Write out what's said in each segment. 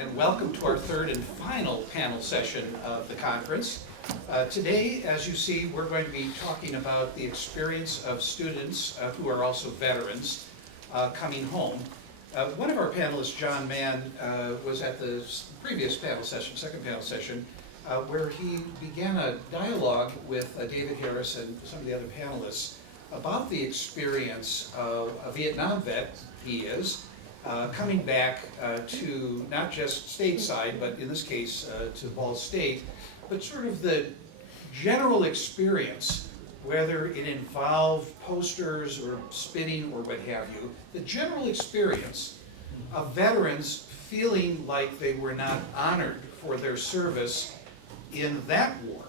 and welcome to our third and final panel session of the conference. Today, as you see, we're going to be talking about the experience of students who are also veterans coming home. One of our panelists, John Mann, was at the previous panel session, second panel session, where he began a dialogue with David Harris and some of the other panelists about the experience of a Vietnam vet, he is, coming back to not just stateside, but in this case to Ball State, but sort of the general experience, whether it involved posters or spinning or what have you, the general experience of veterans feeling like they were not honored for their service in that war.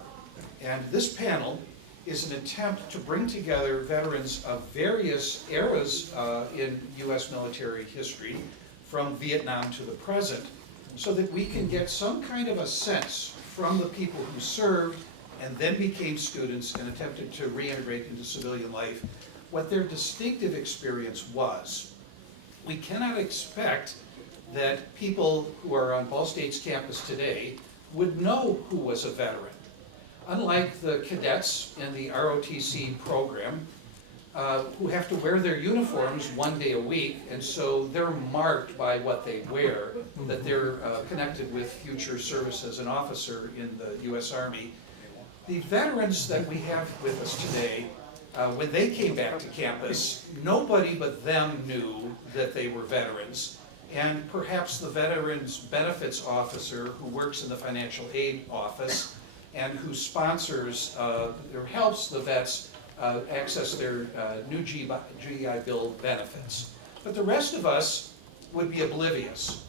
And this panel is an attempt to bring together veterans of various eras in U.S. military history, from Vietnam to the present, so that we can get some kind of a sense from the people who served and then became students and attempted to reintegrate into civilian life, what their distinctive experience was. We cannot expect that people who are on Ball State's campus today would know who was a veteran. Unlike the cadets in the ROTC program, who have to wear their uniforms one day a week, and so they're marked by what they wear, that they're connected with future service as an officer in the U.S. Army. The veterans that we have with us today, when they came back to campus, nobody but them knew that they were veterans. And perhaps the Veterans Benefits Officer who works in the financial aid office and who sponsors or helps the vets access their new GI Bill benefits. But the rest of us would be oblivious.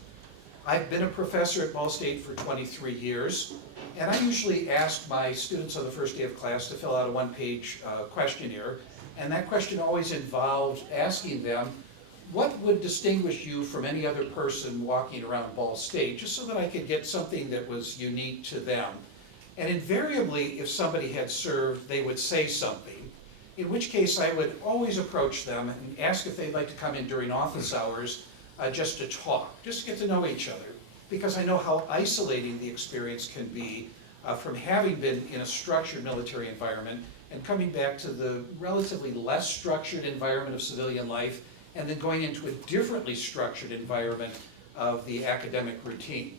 I've been a professor at Ball State for 23 years, and I usually ask my students on the first day of class to fill out a one-page questionnaire, and that question always involved asking them, what would distinguish you from any other person walking around Ball State, just so that I could get something that was unique to them. And invariably, if somebody had served, they would say something, in which case I would always approach them and ask if they'd like to come in during office hours just to talk, just to get to know each other, because I know how isolating the experience can be from having been in a structured military environment and coming back to the relatively less structured environment of civilian life, and then going into a differently structured environment of the academic routine.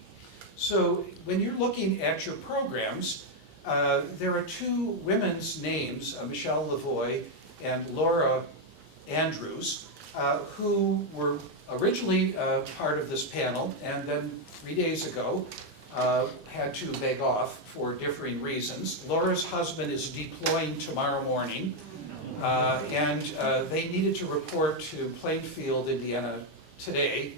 So when you're looking at your programs, there are two women's names, Michelle Lavoie and Laura Andrews, who were originally part of this panel, and then 3 days ago had to beg off for differing reasons. Laura's husband is deploying tomorrow morning, and they needed to report to Plainfield, Indiana today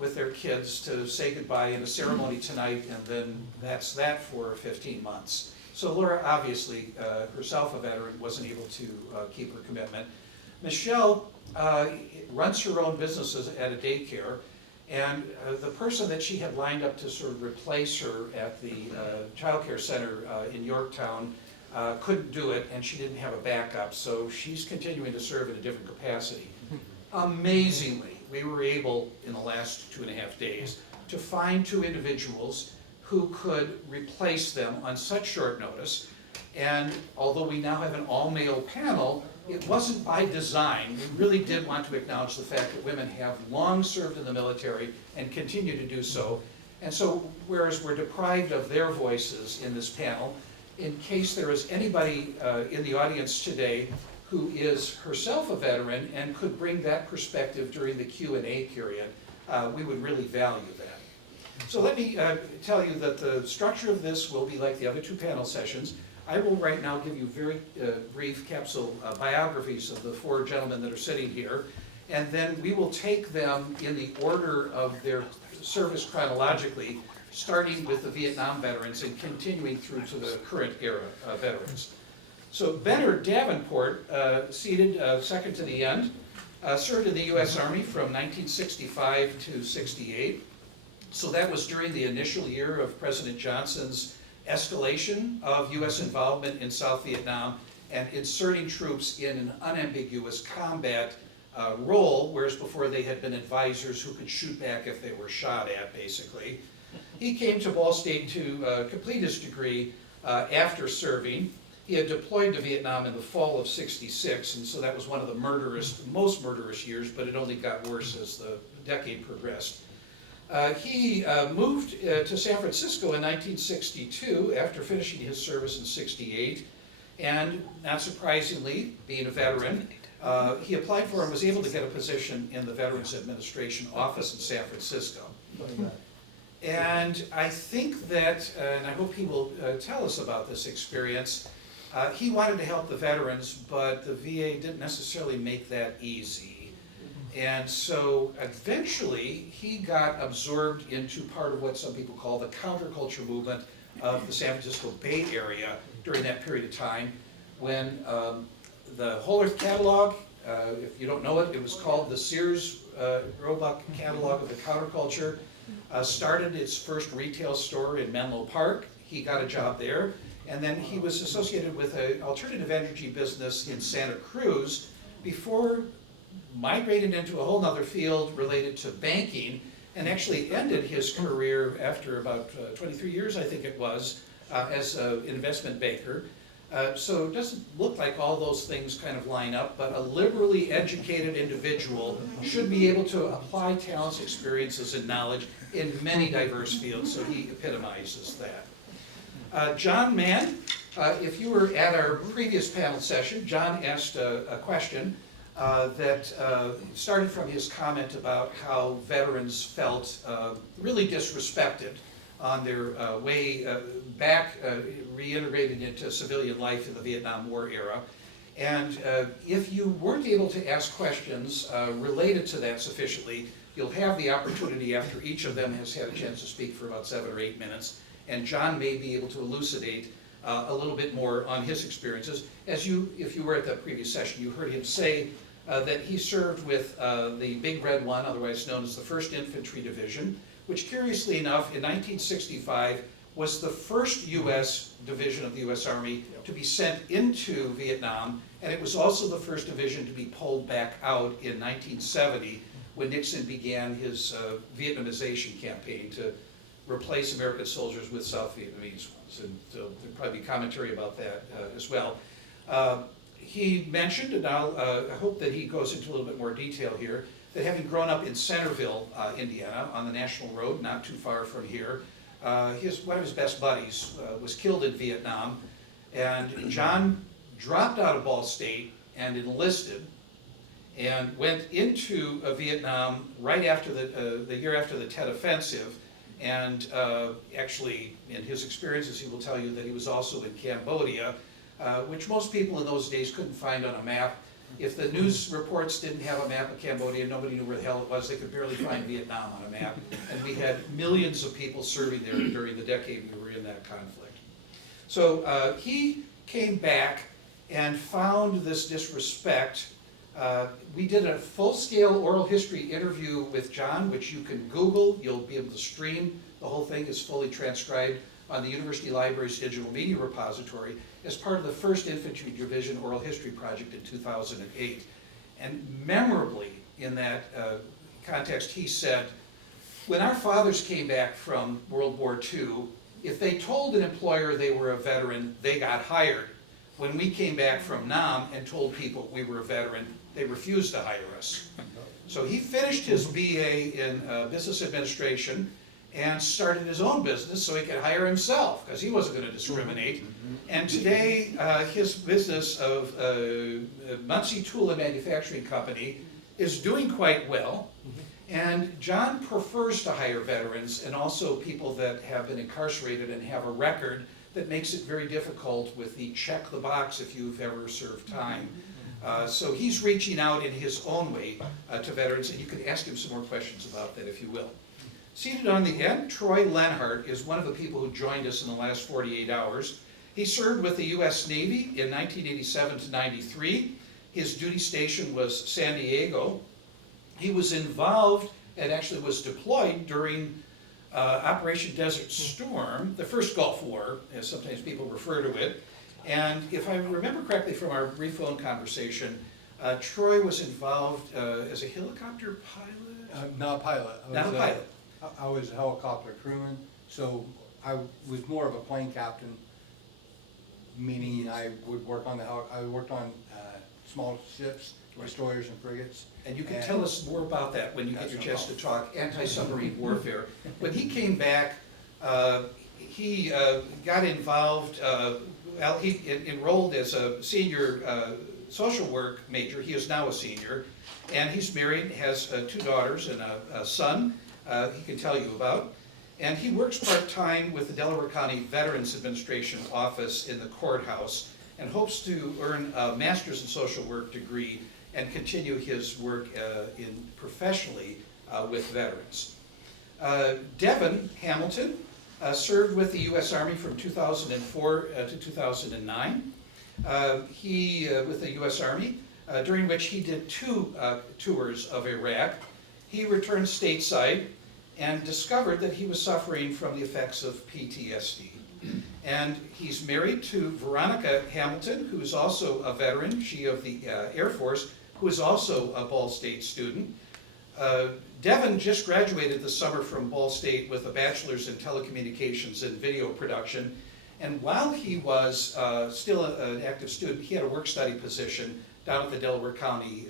with their kids to say goodbye in a ceremony tonight, and then that's that for 15 months. So Laura, obviously, herself a veteran, wasn't able to keep her commitment. Michelle runs her own businesses at a daycare, and the person that she had lined up to sort of replace her at the child care center in Yorktown couldn't do it, and she didn't have a backup, so she's continuing to serve in a different capacity. Amazingly, we were able, in the last 2.5 days, to find two individuals who could replace them on such short notice. And although we now have an all-male panel, it wasn't by design. We really did want to acknowledge the fact that women have long served in the military and continue to do so. And so, whereas we're deprived of their voices in this panel, in case there is anybody in the audience today who is herself a veteran and could bring that perspective during the Q&A period, we would really value that. So let me tell you that the structure of this will be like the other two panel sessions. I will right now give you very brief capsule biographies of the four gentlemen that are sitting here, and then we will take them in the order of their service chronologically, starting with the Vietnam veterans and continuing through to the current era veterans. So Benner Davenport, seated second to the end, served in the U.S. Army from 1965 to 68. So that was during the initial year of President Johnson's escalation of U.S. involvement in South Vietnam and inserting troops in an unambiguous combat role, whereas before they had been advisors who could shoot back if they were shot at, basically. He came to Ball State to complete his degree after serving. He had deployed to Vietnam in the fall of '66, and so that was one of the most murderous years, but it only got worse as the decade progressed. He moved to San Francisco in 1962 after finishing his service in '68, and not surprisingly, being a veteran, he applied for and was able to get a position in the Veterans Administration office in San Francisco. And I think that, and I hope he will tell us about this experience, he wanted to help the veterans, but the VA didn't necessarily make that easy. And so eventually he got absorbed into part of what some people call the counterculture movement of the San Francisco Bay Area during that period of time when the Whole Earth Catalog, if you don't know it, it was called the Sears Roebuck Catalog of the Counterculture, started its first retail store in Menlo Park. He got a job there. And then he was associated with an alternative energy business in Santa Cruz before migrating into a whole other field related to banking, and actually ended his career after about 23 years, I think it was, as an investment banker. So it doesn't look like all those things kind of line up, but a liberally educated individual should be able to apply talents, experiences, and knowledge in many diverse fields, so he epitomizes that. John Mann, if you were at our previous panel session, John asked a question that started from his comment about how veterans felt really disrespected on their way back, reintegrated into civilian life in the Vietnam War era. And if you weren't able to ask questions related to that sufficiently, you'll have the opportunity after each of them has had a chance to speak for about 7 or 8 minutes. And John may be able to elucidate a little bit more on his experiences. If you were at the previous session, you heard him say that he served with the Big Red One, otherwise known as the 1st Infantry Division, which curiously enough, in 1965, was the first U.S. division of the U.S. Army to be sent into Vietnam, and it was also the first division to be pulled back out in 1970 when Nixon began his Vietnamization campaign to replace American soldiers with South Vietnamese ones, and there'll probably be commentary about that as well. He mentioned, and I hope that he goes into a little bit more detail here, that having grown up in Centerville, Indiana, on the National Road, not too far from here, one of his best buddies was killed in Vietnam, and John dropped out of Ball State and enlisted, and went into Vietnam right after the year after the Tet Offensive. And actually, in his experiences, he will tell you that he was also in Cambodia, which most people in those days couldn't find on a map. If the news reports didn't have a map of Cambodia, nobody knew where the hell it was. They could barely find Vietnam on a map. And we had millions of people serving there during the decade we were in that conflict. So he came back and found this disrespect. We did a full-scale oral history interview with John, which you can Google. You'll be able to stream. The whole thing is fully transcribed on the University Library's digital media repository as part of the 1st Infantry Division Oral History Project in 2008. And memorably in that context, he said, when our fathers came back from World War II, if they told an employer they were a veteran, they got hired. When we came back from Nam and told people we were a veteran, they refused to hire us. So he finished his BA in business administration and started his own business so he could hire himself, because he wasn't going to discriminate. And today, his business of Muncie Tool and Manufacturing Company is doing quite well. And John prefers to hire veterans and also people that have been incarcerated and have a record that makes it very difficult with the check the box if you've ever served time. So he's reaching out in his own way to veterans, and you can ask him some more questions about that if you will. Seated on the end, Troy Lenhart is one of the people who joined us in the last 48 hours. He served with the U.S. Navy in 1987 to 93. His duty station was San Diego. He was involved and actually was deployed during Operation Desert Storm, the first Gulf War, as sometimes people refer to it. And if I remember correctly from our brief phone conversation, Troy was involved as a helicopter pilot? Not a pilot. Not a pilot. I was a helicopter crewman, so I was more of a plane captain, meaning I would work on I worked on small ships, destroyers and frigates. And you can tell us more about that when you get your chance to talk anti-submarine warfare. When he came back, he got involved, well, he enrolled as a senior social work major. He is now a senior, and he's married, has 2 daughters and a son he can tell you about. And he works part-time with the Delaware County Veterans Administration office in the courthouse and hopes to earn a master's in social work degree and continue his work professionally with veterans. Devin Hamilton served with the U.S. Army from 2004 to 2009. He, with the U.S. Army, during which he did 2 tours of Iraq. He returned stateside and discovered that he was suffering from the effects of PTSD. And he's married to Veronica Hamilton, who is also a veteran, she of the Air Force, who is also a Ball State student. Devin just graduated this summer from Ball State with a bachelor's in telecommunications and video production. And while he was still an active student, he had a work-study position down at the Delaware County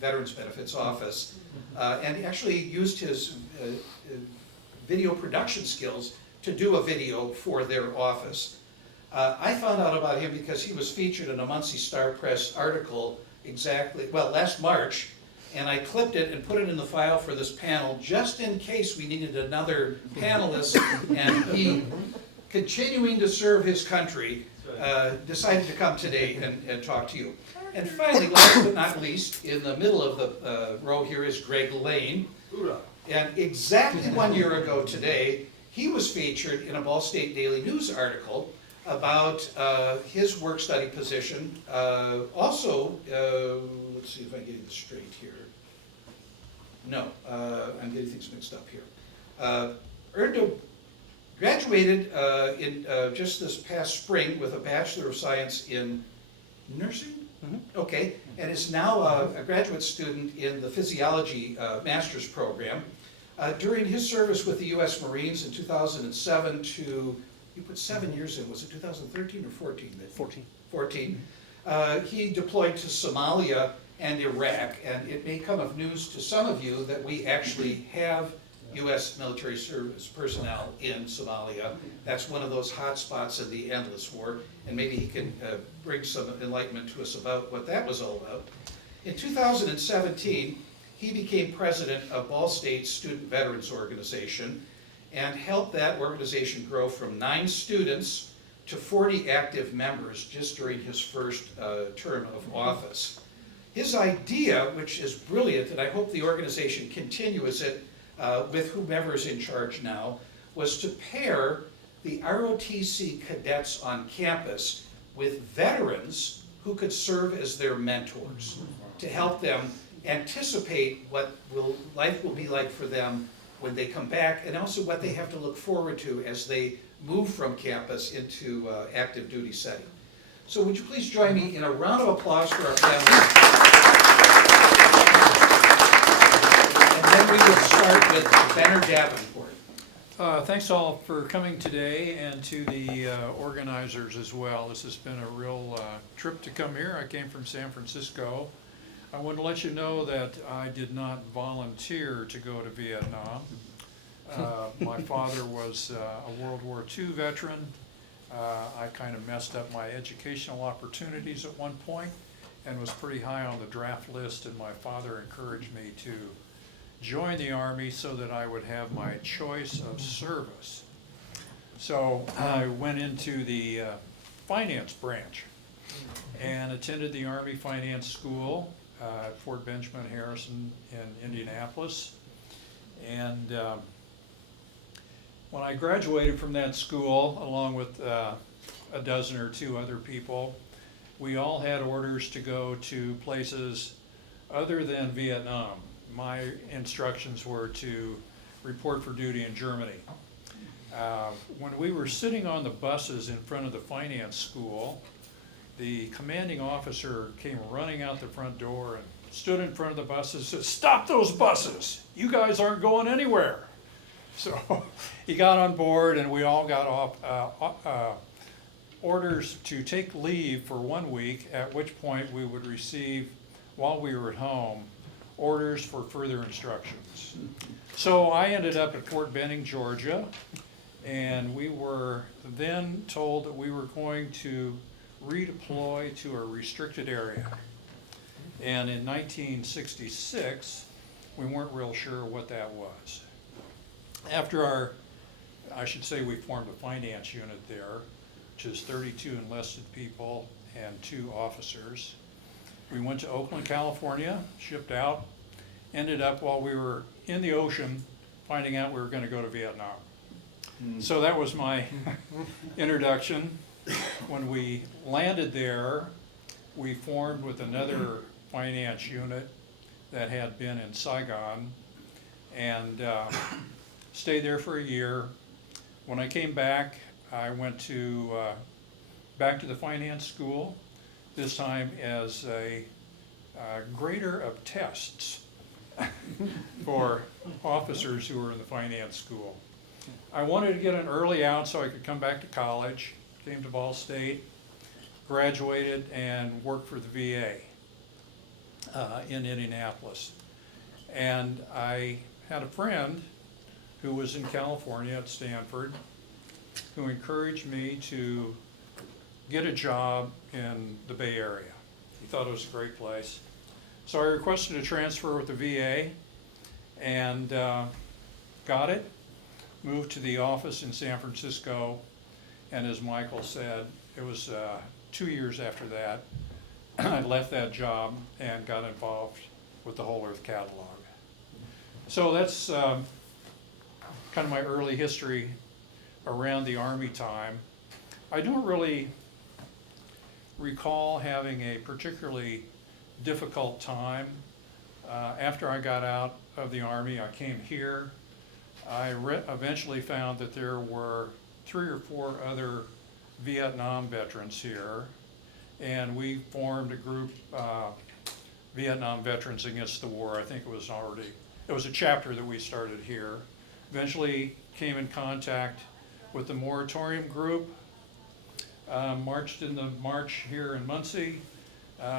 Veterans Benefits Office. And he actually used his video production skills to do a video for their office. I found out about him because he was featured in a Muncie Star Press article last March, and I clipped it and put it in the file for this panel just in case we needed another panelist, and he, continuing to serve his country, decided to come today and talk to you. And finally, last but not least, in the middle of the row here is Greg Lane. And exactly 1 year ago today, he was featured in a Ball State Daily News article about his work-study position. Also, let's see if I'm getting this straight here. No, I'm getting things mixed up here. Graduated in just this past spring with a Bachelor of Science in Nursing? Mm-hmm. Okay, and is now a graduate student in the Physiology Master's Program. During his service with the U.S. Marines in 2007 to, you put 7 years in, was it 2013 or 14? 14. 14. He deployed to Somalia and Iraq, and it may come of news to some of you that we actually have U.S. military service personnel in Somalia. That's one of those hot spots in the endless war, and maybe he can bring some enlightenment to us about what that was all about. In 2017, he became president of Ball State's Student Veterans Organization and helped that organization grow from 9 students to 40 active members just during his first term of office. His idea, which is brilliant, and I hope the organization continues it with whomever is in charge now, was to pair the ROTC cadets on campus with veterans who could serve as their mentors to help them anticipate what life will be like for them when they come back, and also what they have to look forward to as they move from campus into active duty setting. So would you please join me in a round of applause for our panelists. And then we will start with Benner Davenport. Thanks all for coming today, and to the organizers as well. This has been a real trip to come here. I came from San Francisco. I want to let you know that I did not volunteer to go to Vietnam. My father was a World War II veteran. I kind of messed up my educational opportunities at one point and was pretty high on the draft list, and my father encouraged me to join the Army so that I would have my choice of service. So I went into the finance branch and attended the Army Finance School at Fort Benjamin Harrison in Indianapolis. And when I graduated from that school, along with a dozen or 2 other people, we all had orders to go to places other than Vietnam. My instructions were to report for duty in Germany. When we were sitting on the buses in front of the finance school, the commanding officer came running out the front door and stood in front of the buses and said, "Stop those buses! You guys aren't going anywhere." So he got on board and we all got off orders to take leave for 1 week, at which point we would receive, while we were at home, orders for further instructions. So I ended up at Fort Benning, Georgia, and we were then told that we were going to redeploy to a restricted area. And in 1966, we weren't real sure what that was. After we formed a finance unit there, which is 32 enlisted people and 2 officers. We went to Oakland, California, shipped out, ended up while we were in the ocean finding out we were going to go to Vietnam. So that was my introduction. When we landed there, we formed with another finance unit that had been in Saigon and stayed there for a year. When I came back, I went back to the finance school, this time as a grader of tests for officers who were in the finance school. I wanted to get an early out so I could come back to college, came to Ball State, graduated and worked for the VA in Indianapolis. And I had a friend who was in California at Stanford who encouraged me to get a job in the Bay Area. He thought it was a great place. So I requested a transfer with the VA and got it, moved to the office in San Francisco, and as Michael said, it was 2 years after that, I left that job and got involved with the Whole Earth Catalog. So that's kind of my early history around the Army time. I don't really recall having a particularly difficult time. After I got out of the Army, I came here. I eventually found that there were 3 or 4 other Vietnam veterans here, and we formed a group, Vietnam Veterans Against the War. I think it was a chapter that we started here. Eventually came in contact with the moratorium group, marched in the march here in Muncie,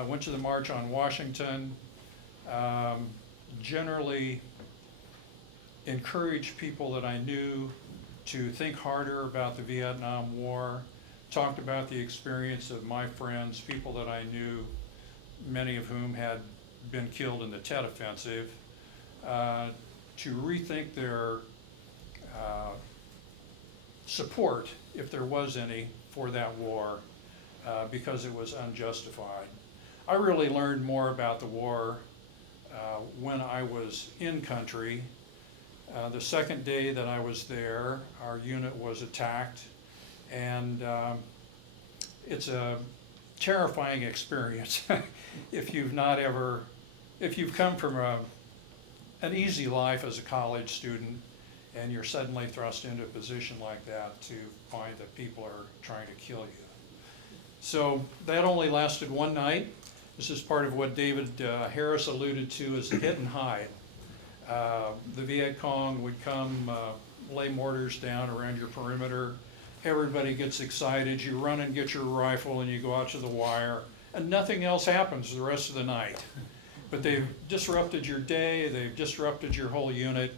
went to the March on Washington, generally encouraged people that I knew to think harder about the Vietnam War, talked about the experience of my friends, people that I knew, many of whom had been killed in the Tet Offensive, to rethink their support, if there was any, for that war, because it was unjustified. I really learned more about the war when I was in country. The second day that I was there, our unit was attacked, and it's a terrifying experience if you've come from an easy life as a college student and you're suddenly thrust into a position like that to find that people are trying to kill you. So that only lasted one night. This is part of what David Harris alluded to as the hit and hide. The Viet Cong would come lay mortars down around your perimeter. Everybody gets excited. You run and get your rifle and you go out to the wire, and nothing else happens the rest of the night. But they've disrupted your day. They've disrupted your whole unit.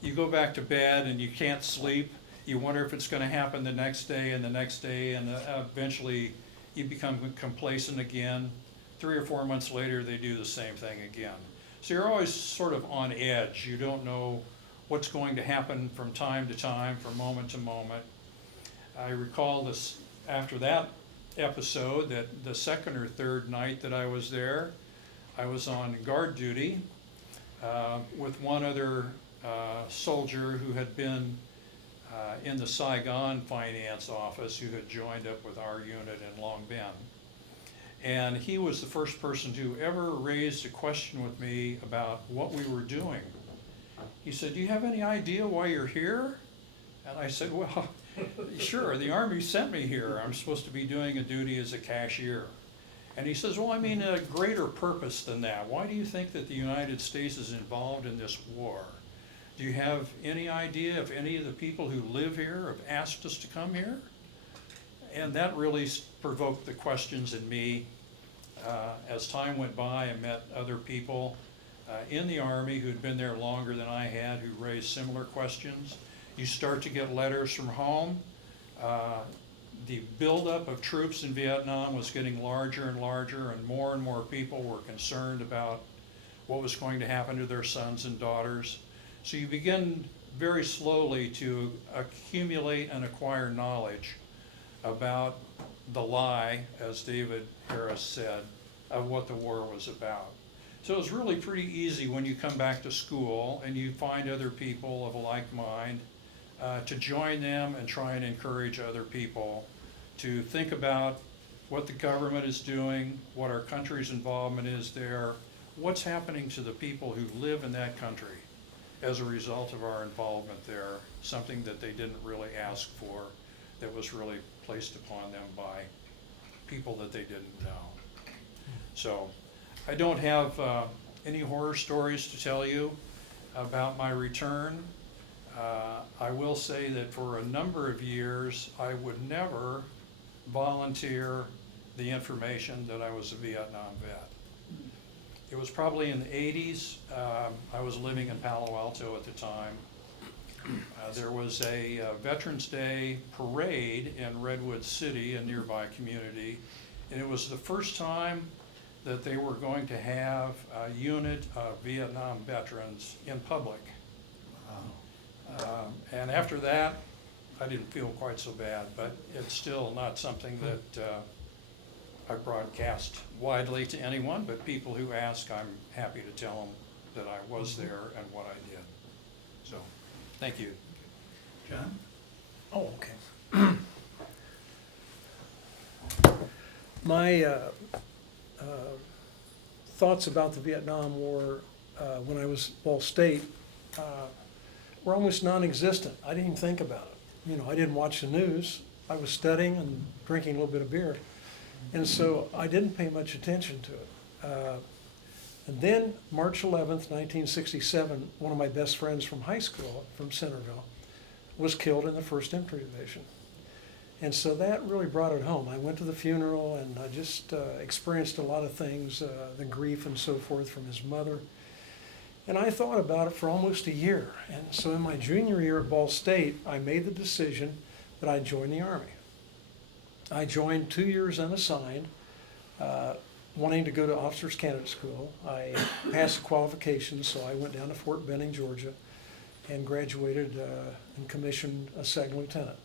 You go back to bed and you can't sleep. You wonder if it's going to happen the next day and the next day, and eventually you become complacent again. 3 or 4 months later, they do the same thing again. So you're always sort of on edge. You don't know what's going to happen from time to time, from moment to moment. I recall this after that episode, that the second or third night that I was there, I was on guard duty with one other soldier who had been in the Saigon finance office, who had joined up with our unit in Long Binh. And he was the first person to ever raise a question with me about what we were doing. He said, "Do you have any idea why you're here?" And I said, "Well, Sure, the Army sent me here. I'm supposed to be doing a duty as a cashier. And he says, well, I mean, a greater purpose than that. Why do you think that the United States is involved in this war? Do you have any idea if any of the people who live here have asked us to come here? And that really provoked the questions in me. As time went by, I met other people in the Army who'd been there longer than I had, who raised similar questions. You start to get letters from home. The buildup of troops in Vietnam was getting larger and larger, and more people were concerned about what was going to happen to their sons and daughters. So you begin very slowly to accumulate and acquire knowledge about the lie, as David Harris said, of what the war was about. So it was really pretty easy when you come back to school and you find other people of a like mind to join them and try and encourage other people to think about what the government is doing, what our country's involvement is there, what's happening to the people who live in that country as a result of our involvement there, something that they didn't really ask for, that was really placed upon them by people that they didn't know. So I don't have any horror stories to tell you about my return. I will say that for a number of years, I would never volunteer the information that I was a Vietnam vet. It was probably in the 80s. I was living in Palo Alto at the time. There was a Veterans Day parade in Redwood City, a nearby community, and it was the first time that they were going to have a unit of Vietnam veterans in public. And after that, I didn't feel quite so bad, but it's still not something that I broadcast widely to anyone, but people who ask, I'm happy to tell them that I was there and what I did. So, thank you. John? Oh, okay. My thoughts about the Vietnam War when I was at Ball State were almost non-existent. I didn't even think about it. You know, I didn't watch the news. I was studying and drinking a little bit of beer. And so I didn't pay much attention to it. And then March 11th, 1967, one of my best friends from high school, from Centerville, was killed in the 1st Infantry Division. And so that really brought it home. I went to the funeral and I just experienced a lot of things, the grief and so forth from his mother. And I thought about it for almost a year. And so in my junior year at Ball State, I made the decision that I'd join the Army. I joined 2 years unassigned, wanting to go to Officers Candidate School. I passed the qualifications, so I went down to Fort Benning, Georgia, and graduated and commissioned a second lieutenant.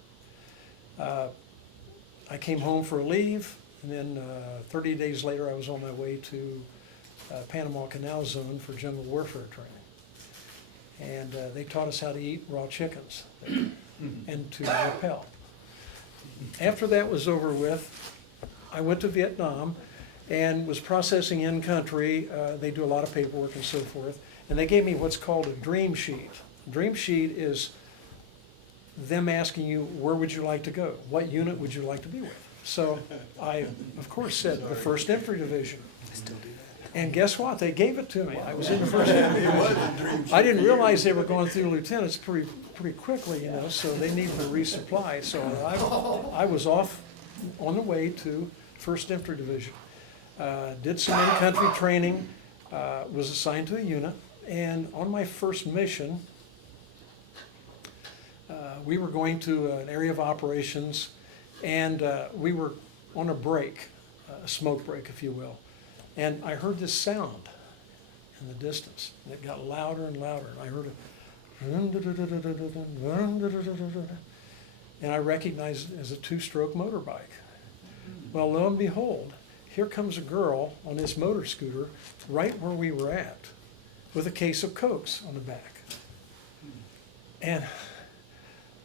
I came home for a leave, and then 30 days later I was on my way to Panama Canal Zone for general warfare training. And they taught us how to eat raw chickens and to rappel. After that was over with, I went to Vietnam and was processing in country. They do a lot of paperwork and so forth. And they gave me what's called a dream sheet. A dream sheet is them asking you, where would you like to go? What unit would you like to be with? So I, of course, said the 1st Infantry Division. And guess what? They gave it to me. I was in the 1st Infantry Division. I didn't realize they were going through lieutenants pretty quickly, you know, so they needed to resupply. So I was off on the way to 1st Infantry Division. Did some in-country training, was assigned to a unit, and on my first mission, we were going to an area of operations, and we were on a break, a smoke break, if you will. And I heard this sound in the distance, and it got louder and louder. And I heard and I recognized it as a 2-stroke motorbike. Well, lo and behold, here comes a girl on this motor scooter right where we were at with a case of Cokes on the back. And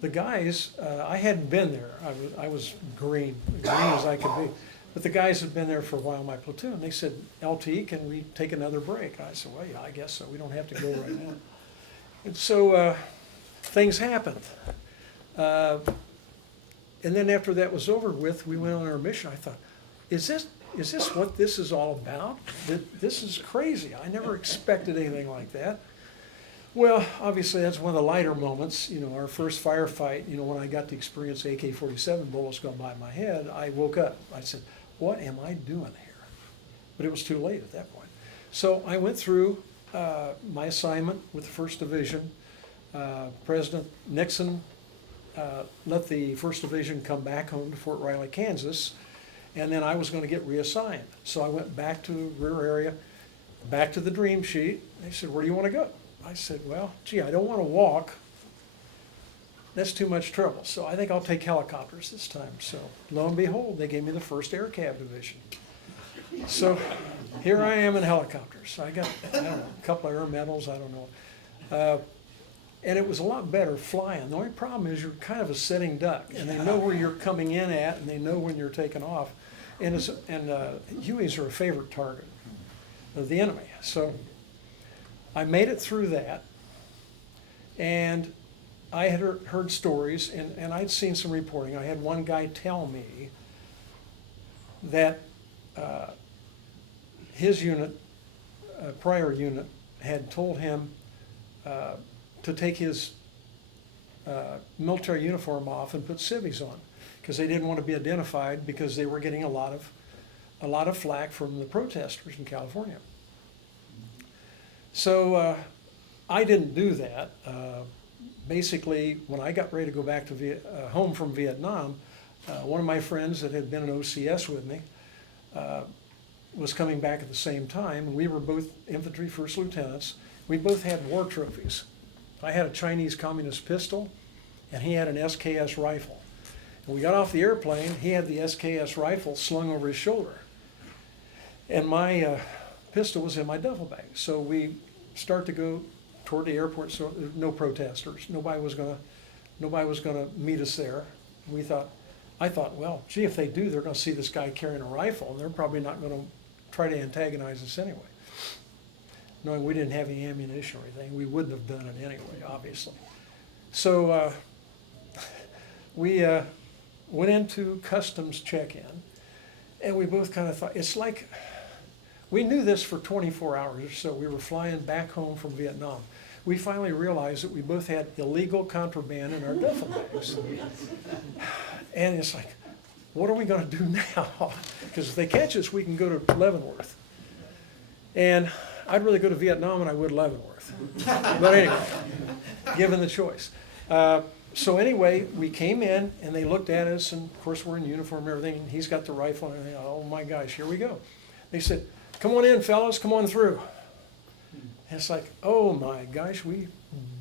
the guys, I hadn't been there. I was green as I could be. But the guys had been there for a while in my platoon. They said, LT, can we take another break? I said, well, yeah, I guess so. We don't have to go right now. And so things happened. And then after that was over with, we went on our mission. I thought, is this what this is all about? This is crazy. I never expected anything like that. Well, obviously that's one of the lighter moments. You know, our first firefight, you know, when I got to experience AK-47 bullets going by my head, I woke up. I said, what am I doing here? But it was too late at that point. So I went through my assignment with the 1st Division. President Nixon let the 1st Division come back home to Fort Riley, Kansas, and then I was going to get reassigned. So I went back to the rear area, back to the dream sheet. They said, where do you want to go? I said, well, gee, I don't want to walk. That's too much trouble. So I think I'll take helicopters this time. So lo and behold, they gave me the 1st Air Cav Division. So here I am in helicopters. I got, I don't know, a couple of air medals, I don't know. And it was a lot better flying. The only problem is you're kind of a sitting duck, and they know where you're coming in at, and they know when you're taking off. And Hueys are a favorite target of the enemy. So I made it through that, and I had heard stories, and I'd seen some reporting. I had one guy tell me that his unit, prior unit, had told him to take his military uniform off and put civvies on, because they didn't want to be identified, because they were getting a lot of flack from the protesters in California. So I didn't do that. Basically, when I got ready to go back to home from Vietnam, one of my friends that had been in OCS with me was coming back at the same time, and we were both infantry first lieutenants. We both had war trophies. I had a Chinese communist pistol, and he had an SKS rifle. And we got off the airplane, he had the SKS rifle slung over his shoulder. And my pistol was in my duffel bag. So we start to go toward the airport, so there's no protesters. Nobody was gonna meet us there. I thought, well, gee, if they do, they're gonna see this guy carrying a rifle, and they're probably not gonna try to antagonize us anyway. Knowing we didn't have any ammunition or anything, we wouldn't have done it anyway, obviously. So we went into customs check-in, and we both kind of thought, it's like, we knew this for 24 hours or so. We were flying back home from Vietnam. We finally realized that we both had illegal contraband in our duffel bags. And it's like, what are we going to do now? Because if they catch us, we can go to Leavenworth. And I'd rather go to Vietnam than I would Leavenworth. But anyway, given the choice. So anyway, we came in, and they looked at us, and of course we're in uniform and everything, and he's got the rifle and everything. Oh my gosh, here we go. They said, come on in, fellas, come on through. And it's like, oh my gosh, we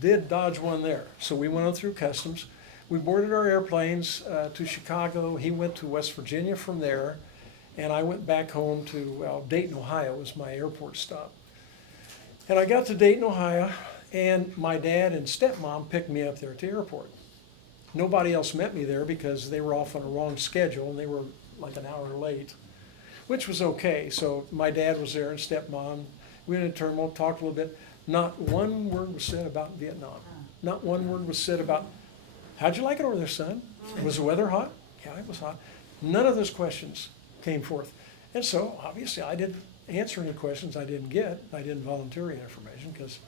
did dodge one there. So we went on through customs. We boarded our airplanes to Chicago. He went to West Virginia from there, and I went back home to, well, Dayton, Ohio was my airport stop. And I got to Dayton, Ohio, and my dad and stepmom picked me up there at the airport. Nobody else met me there because they were off on a wrong schedule, and they were like an hour late, which was okay. So my dad was there and stepmom. We went in terminal, talked a little bit. Not one word was said about Vietnam. Not one word was said about, how'd you like it over there, son? Was the weather hot? Yeah, it was hot. None of those questions came forth. And so, obviously, I didn't answer any questions I didn't get. I didn't volunteer any information because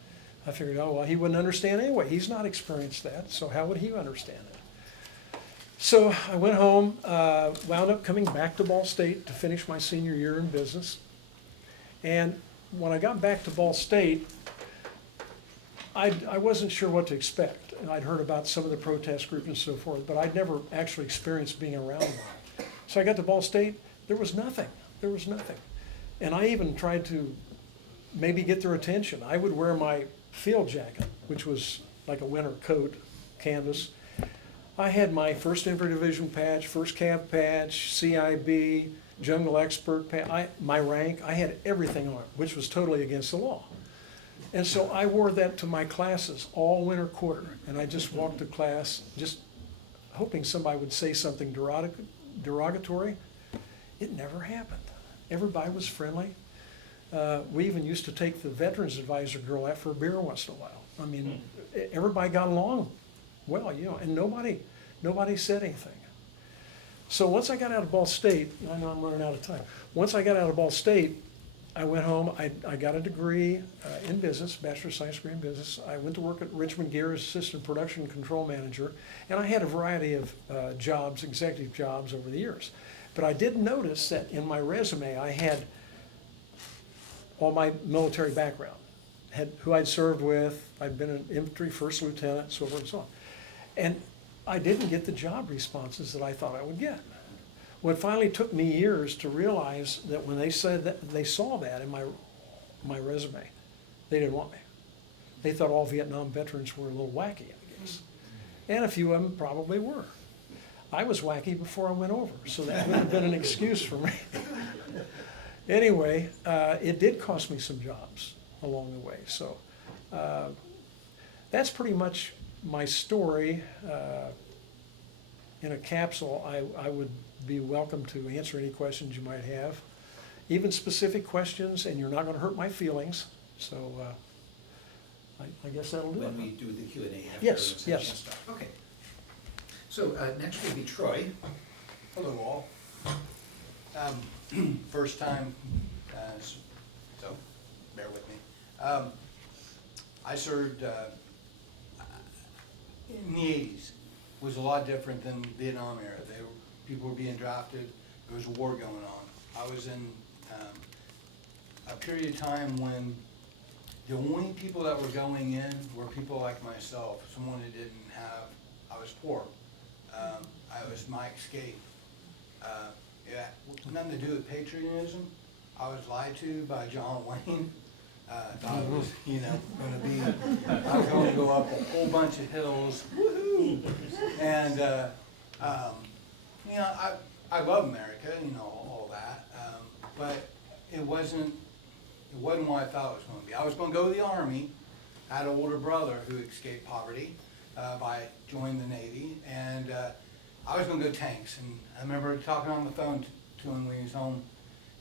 I figured, oh, well, he wouldn't understand anyway. He's not experienced that, so how would he understand it? So I went home, wound up coming back to Ball State to finish my senior year in business. And when I got back to Ball State, I wasn't sure what to expect. And I'd heard about some of the protest groups and so forth, but I'd never actually experienced being around one. So I got to Ball State, there was nothing. There was nothing. And I even tried to maybe get their attention. I would wear my field jacket, which was like a winter coat, canvas. I had my 1st Infantry Division patch, 1st Cav patch, CIB, Jungle Expert patch, my rank. I had everything on it, which was totally against the law. And so I wore that to my classes all winter quarter. And I just walked to class, just hoping somebody would say something derogatory. It never happened. Everybody was friendly. We even used to take the Veterans Advisor girl out for a beer once in a while. I mean, everybody got along well, you know, and nobody said anything. So once I got out of Ball State, I know I'm running out of time. Once I got out of Ball State, I went home, I got a degree in business, Bachelor of Science degree in business. I went to work at Richmond Gear as Assistant Production Control Manager, and I had a variety of jobs, executive jobs over the years. But I did notice that in my resume, I had all my military background, had who I'd served with, I'd been an infantry first lieutenant, so forth and so on. And I didn't get the job responses that I thought I would get. Well, it finally took me years to realize that when they said that, they saw that in my resume, they didn't want me. They thought all Vietnam veterans were a little wacky, I guess. And a few of them probably were. I was wacky before I went over, so that would have been an excuse for me. Anyway, it did cost me some jobs along the way. So that's pretty much my story. In a capsule, I would be welcome to answer any questions you might have, even specific questions, and you're not going to hurt my feelings. So I guess that'll do it. When we do the Q&A after. Yes, the session yes. starts. Okay. So next will be Troy. Hello all. First time, so bear with me. I served in the 80s. Was a lot different than Vietnam era. People were being drafted. There was a war going on. I was in a period of time when the only people that were going in were people like myself, someone who didn't have, I was poor. I was my escape. Yeah, nothing to do with patriotism. I was lied to by John Wayne. Thought it was, going to be, I was going to go up a whole bunch of hills, woohoo! And, I love America, all that, but it wasn't what I thought it was going to be. I was going to go to the Army. I had an older brother who escaped poverty by joining the Navy, and I was going to go tanks. And I remember talking on the phone to him when he was home,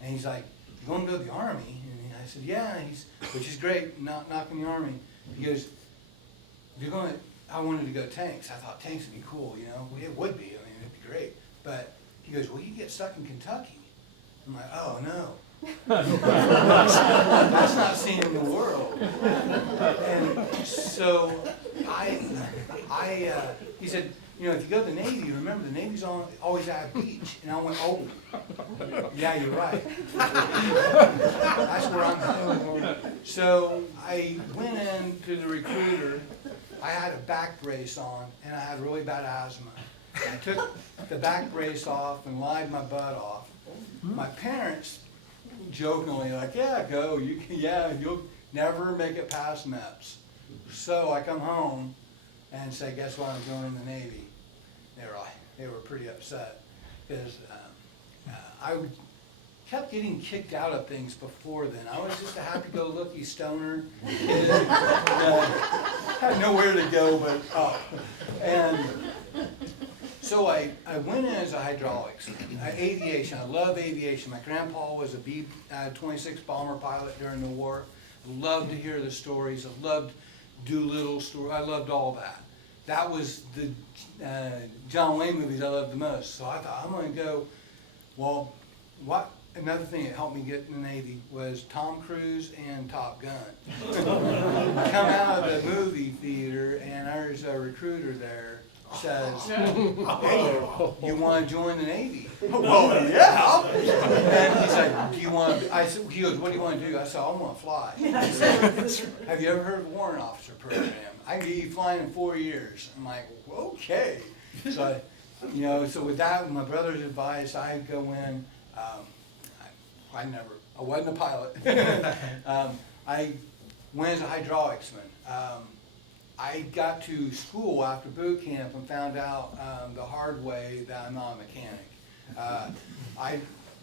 and he's like, "You going to go to the Army?" And I said, "Yeah," which is great, not knocking the Army. He goes, I wanted to go tanks. I thought tanks would be cool, It would be, it'd be great. But he goes, "Well, you get stuck in Kentucky." I'm like, "Oh, no." That's not seeing the world. And so he said, "If you go to the Navy, remember the Navy's always at a beach." And I went, "Oh, yeah, you're right." That's where I'm at. So I went in to the recruiter. I had a back brace on, and I had really bad asthma. I took the back brace off and lied my butt off. My parents jokingly like, "Yeah, go. You'll never make it past MEPS." So I come home and say, "Guess what? I'm going in the Navy." They were pretty upset because I kept getting kicked out of things before then. I was just a happy-go-lucky stoner kid. Had nowhere to go but up. And so I went in as a hydraulics, aviation. I love aviation. My grandpa was a B-26 bomber pilot during the war. I loved to hear the stories. I loved Doolittle story. I loved all that. That was the John Wayne movies I loved the most. So I thought, I'm going to go, another thing that helped me get in the Navy was Tom Cruise and Top Gun. I come out of the movie theater and there's a recruiter there says, "Hey, you want to join the Navy?" "Well, yeah." And he's like, "Do you want to?" He goes, "What do you want to do?" I said, "I want to fly." He said, "Have you ever heard of the Warrant Officer Program? I can get you flying in 4 years." I'm like, "Okay." So, so with that, with my brother's advice, I'd go in. I wasn't a pilot. I went as a hydraulicsman. I got to school after boot camp and found out the hard way that I'm not a mechanic.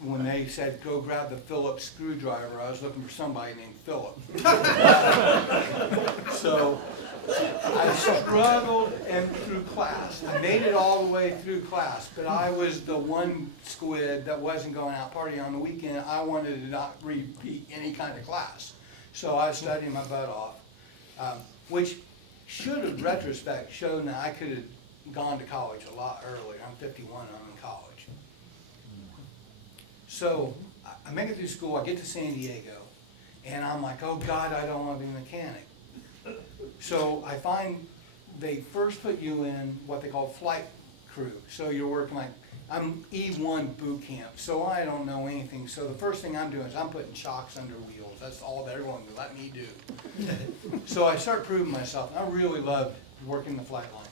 When they said, "Go grab the Phillips screwdriver," I was looking for somebody named Philip. So I struggled through class. I made it all the way through class, but I was the one squid that wasn't going out partying on the weekend. I wanted to not repeat any kind of class. So I was studying my butt off, which should have, retrospect, shown that I could have gone to college a lot earlier. I'm 51, I'm in college. So I make it through school, I get to San Diego, and I'm like, oh God, I don't want to be a mechanic. So I find they first put you in what they call flight crew. So you're working like, I'm E1 boot camp, so I don't know anything. So the first thing I'm doing is I'm putting shocks under wheels. That's all they're going to let me do. So I start proving myself. I really loved working the flight line.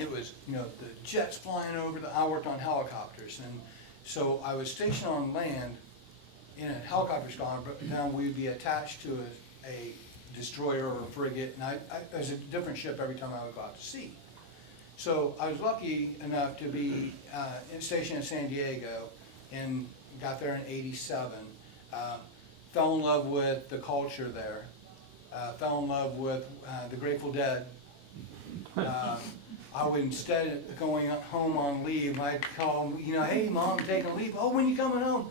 It was, you know, the jets flying over, I worked on helicopters. And so I was stationed on land in a helicopter squadron, but now we'd be attached to a destroyer or a frigate. And it was a different ship every time I would go out to sea. So I was lucky enough to be stationed in San Diego and got there in '87. Fell in love with the culture there. Fell in love with the Grateful Dead. I would, instead of going home on leave, I'd call them, you know, hey Mom, I'm taking leave. Oh, when you coming home?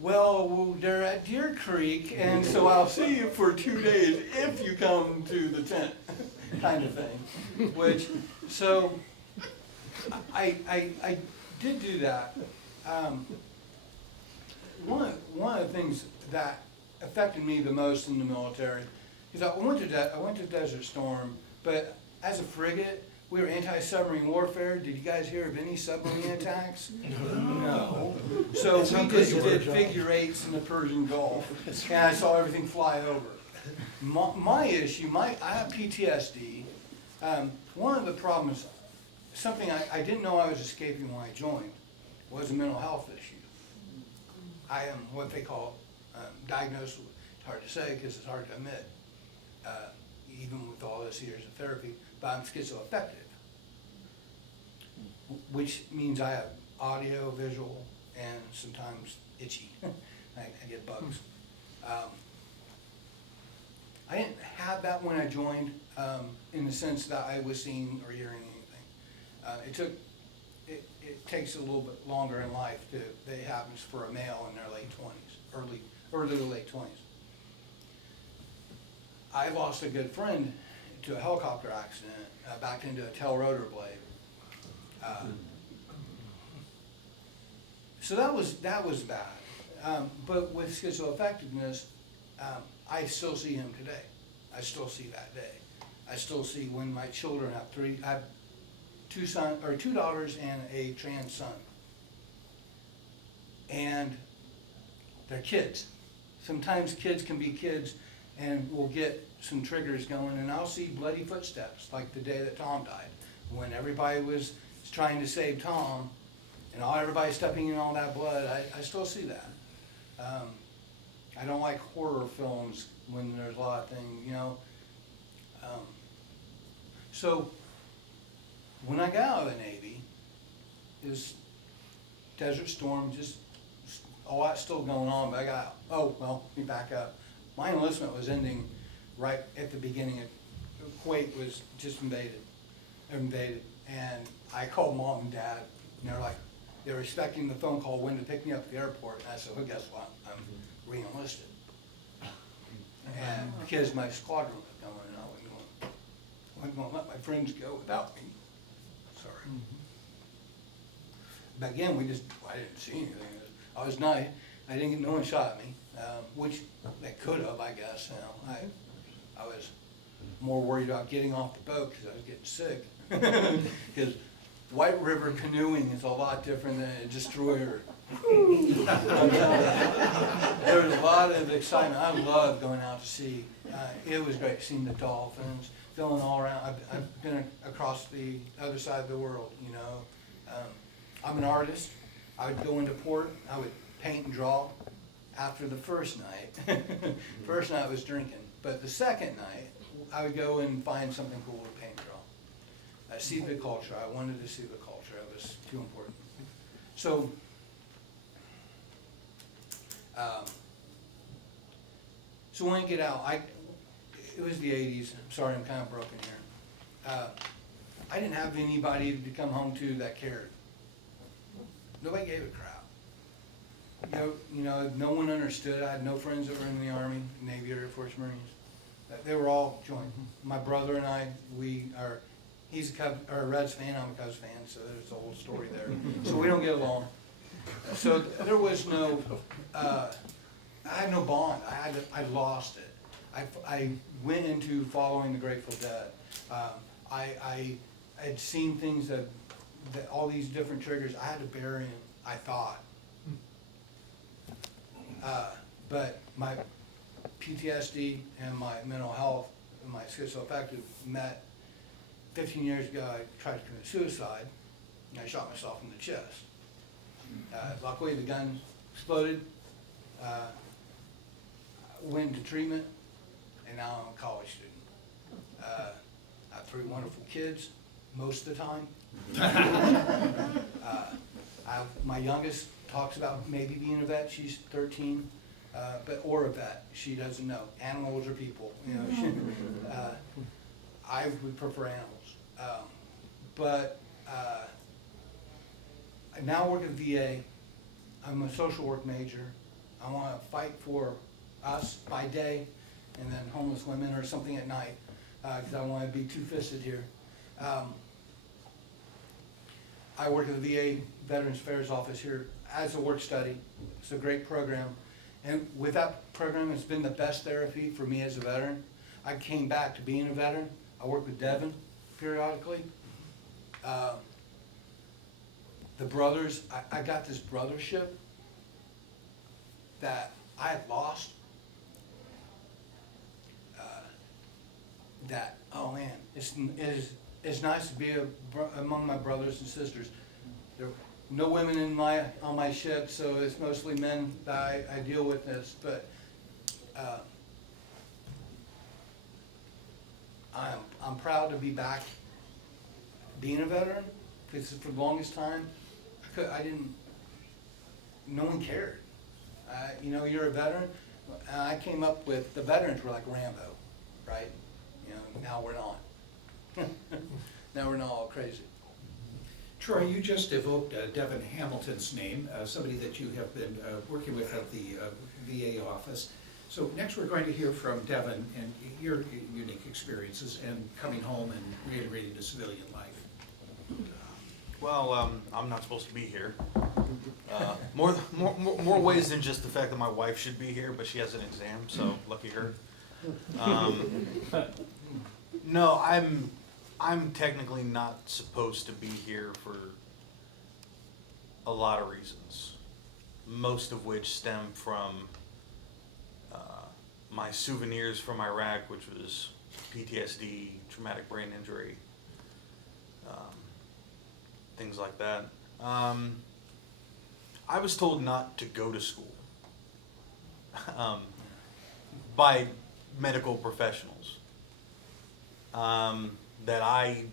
Well, they're at Deer Creek, and so I'll see you for 2 days if you come to the tent, kind of thing. Which, so, I did do that. One of the things that affected me the most in the military is I went to Desert Storm, but as a frigate, we were anti-submarine warfare. Did you guys hear of any submarine attacks? No. So we just did figure eights in the Persian Gulf, and I saw everything fly over. My issue, I have PTSD. One of the problems, something I didn't know I was escaping when I joined, was a mental health issue. I am what they call diagnosed with, it's hard to say because it's hard to admit, even with all this years of therapy, but I'm schizoaffective, which means I have audio, visual, and sometimes itchy. I get bugs. I didn't have that when I joined, in the sense that I was seeing or hearing anything. It takes a little bit longer in life that happens for a male in their late 20s, early to late 20s. I lost a good friend to a helicopter accident, backed into a tail rotor blade. So that was bad. But with schizoaffectiveness, I still see him today. I still see that day. I still see when my children I have two daughters and a trans son. And they're kids. Sometimes kids can be kids and we'll get some triggers going, and I'll see bloody footsteps, like the day that Tom died, when everybody was trying to save Tom, and everybody stepping in all that blood. I still see that. I don't like horror films when there's a lot of things, you know. So when I got out of the Navy, it was Desert Storm, just all that's still going on, but let me back up. My enlistment was ending right at the beginning of Kuwait was just invaded, and I called Mom and Dad, and they were expecting the phone call when to pick me up at the airport, and I said, well, guess what, I'm re-enlisted. And because my squadron was going, and I wasn't going to let my friends go without me. Sorry. But again, I didn't see anything. I was nice. No one shot at me, which they could have, I guess. You know, I was more worried about getting off the boat because I was getting sick. Because White River canoeing is a lot different than a destroyer. There was a lot of excitement. I loved going out to sea. It was great seeing the dolphins, feeling all around. I've been across the other side of the world, you know. I'm an artist. I would go into port. I would paint and draw. After the first night, first night was drinking, but the second night, I would go and find something cool to paint and draw. I see the culture. I wanted to see the culture. It was too important. So, when I get out, it was the 80s. I'm sorry, I'm kind of broken here. I didn't have anybody to come home to that cared. Nobody gave a crap. You know, no one understood. I had no friends that were in the Army, Navy, Air Force, Marines. They were all joined. My brother and I, He's a Cubs, or a Reds fan, I'm a Cubs fan, so there's a whole story there. So we don't get along. So there was no, I had no bond. I lost it. I went into following the Grateful Dead. I had seen things that all these different triggers, I had to bury them, I thought. But my PTSD and my mental health and my schizoaffective met 15 years ago. I tried to commit suicide and I shot myself in the chest. Luckily the gun exploded, went into treatment, and now I'm a college student. I have 3 wonderful kids most of the time. My youngest talks about maybe being a vet. She's 13, or a vet. She doesn't know. Animals or people. You know, I would prefer animals. I now work at VA. I'm a social work major. I want to fight for us by day, and then homeless women or something at night, because I don't want to be two-fisted here. I work at the VA Veterans Affairs Office here as a work study. It's a great program. And with that program, it's been the best therapy for me as a veteran. I came back to being a veteran. I work with Devin periodically. The brothers, I got this brothership that I had lost. Oh man, it's nice to be among my brothers and sisters. There are no women on my ship, so it's mostly men that I deal with this. But I'm proud to be back being a veteran, because for the longest time no one cared. You know, you're a veteran. I came up with the veterans were like Rambo, right? You know, now we're not. Now we're not all crazy. Troy, you just evoked Devin Hamilton's name, somebody that you have been working with at the VA office. So next we're going to hear from Devin and your unique experiences and coming home and reiterating to civilian life. Well, I'm not supposed to be here. More ways than just the fact that my wife should be here, but she has an exam, so lucky her. No, I'm technically not supposed to be here for a lot of reasons, most of which stem from my souvenirs from Iraq, which was PTSD, traumatic brain injury, things like that. I was told not to go to school by medical professionals, that I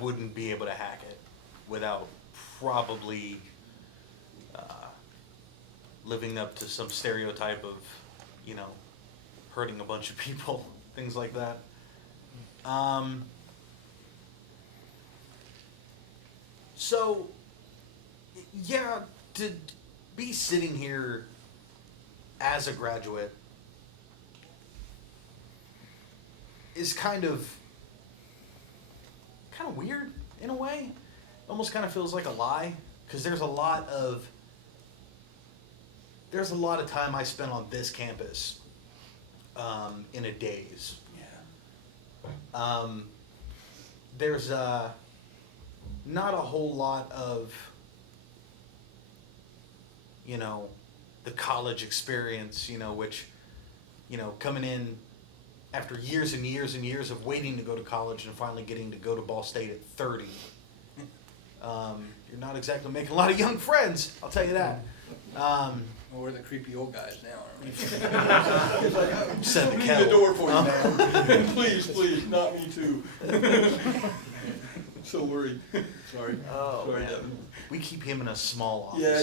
wouldn't be able to hack it without probably living up to some stereotype of, you know, hurting a bunch of people, things like that. So, yeah, to be sitting here as a graduate is kind of weird in a way. Almost kind of feels like a lie, because there's a lot of time I spent on this campus in a daze. Yeah. There's not a whole lot of, you know, the college experience, you know, which, you know, coming in after years and years and years of waiting to go to college and finally getting to go to Ball State at 30, you're not exactly making a lot of young friends, I'll tell you that. Well, we're the creepy old guys now, aren't we? It's like, set the Leave kettle. the door for you, man. Please, not me too. So worried. Sorry. Oh, Sorry, man. Devin. We keep him in a small office. Yeah,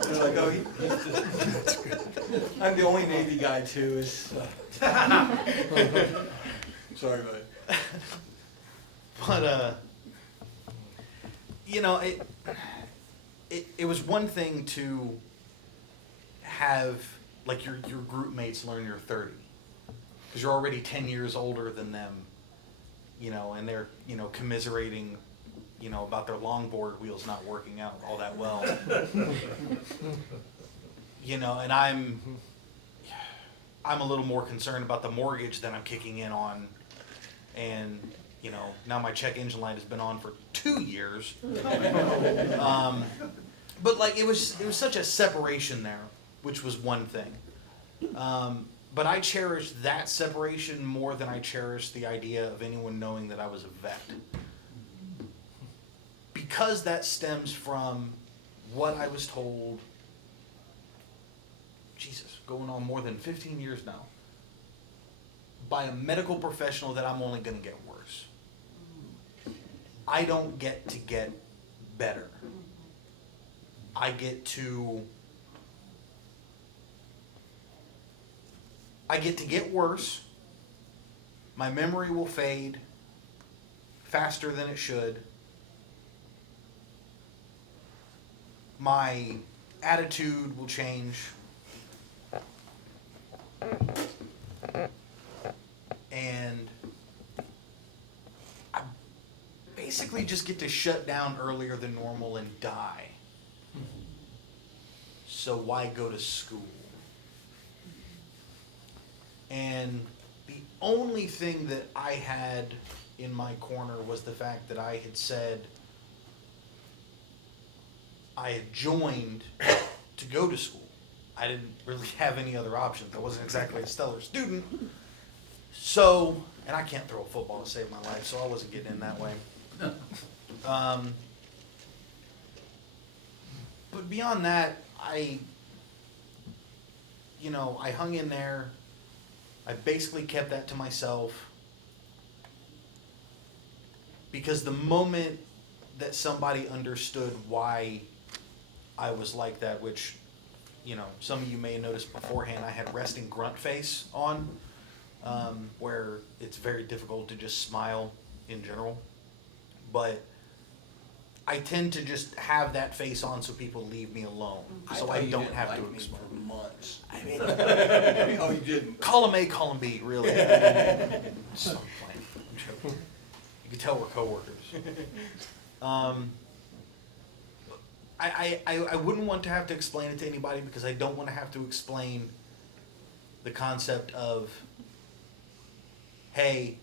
they're like, oh, I'm the only Navy guy too. Sorry, buddy. But you know, it was one thing to have like your group mates learn you're 30, because you're already 10 years older than them and they're, commiserating, about their longboard wheels not working out all that well. And I'm a little more concerned about the mortgage that I'm kicking in on, and, now my check engine light has been on for 2 years. But like, it was such a separation there, which was one thing. But I cherished that separation more than I cherished the idea of anyone knowing that I was a vet. Because that stems from what I was told, Jesus, going on more than 15 years now, by a medical professional that I'm only going to get worse. I don't get to get better. I get to get worse. My memory will fade faster than it should. My attitude will change. And I basically just get to shut down earlier than normal and die. So why go to school? And the only thing that I had in my corner was the fact that I had said I had joined to go to school. I didn't really have any other options. I wasn't exactly a stellar student. So, and I can't throw a football to save my life, so I wasn't getting in that way. But beyond that, I hung in there. I basically kept that to myself. Because the moment that somebody understood why I was like that, which, some of you may have noticed beforehand, I had resting grunt face on, where it's very difficult to just smile in general. But I tend to just have that face on so people leave me alone, so I don't have to explain. For months. I mean, Oh, you didn't. column A, column B, really. So I'm playing. I'm joking. You can tell we're coworkers. I wouldn't want to have to explain it to anybody because I don't want to have to explain the concept of, hey,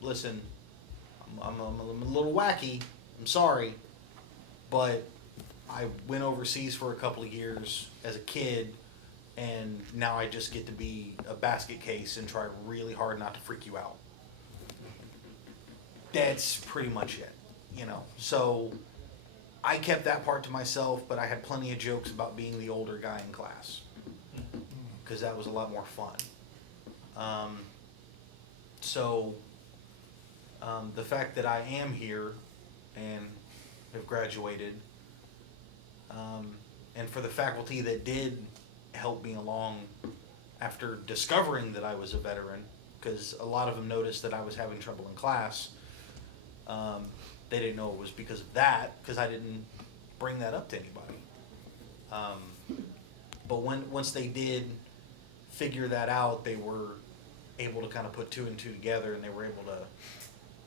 listen, I'm a little wacky. I'm sorry, but I went overseas for a couple of years as a kid, and now I just get to be a basket case and try really hard not to freak you out. That's pretty much it, So I kept that part to myself, but I had plenty of jokes about being the older guy in class, because that was a lot more fun. The fact that I am here and have graduated, and for the faculty that did help me along after discovering that I was a veteran, because a lot of them noticed that I was having trouble in class. They didn't know it was because of that, because I didn't bring that up to anybody. But once they did figure that out, they were able to kind of put two and two together, and they were able to,